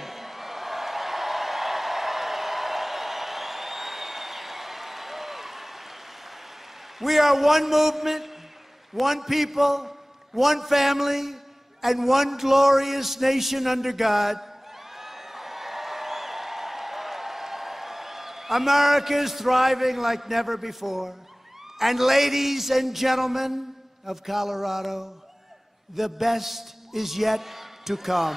We are one movement, one people, one family, and one glorious nation under God. America is thriving like never before. And ladies and gentlemen of Colorado, the best is yet to come.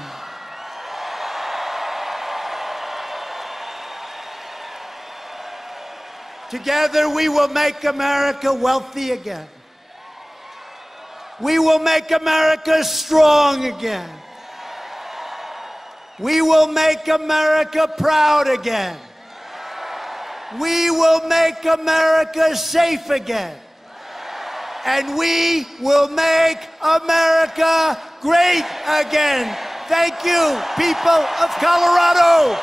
Together we will make America wealthy again. We will make America strong again. We will make America proud again. We will make America safe again. And we will make America great again. Thank you, people of Colorado.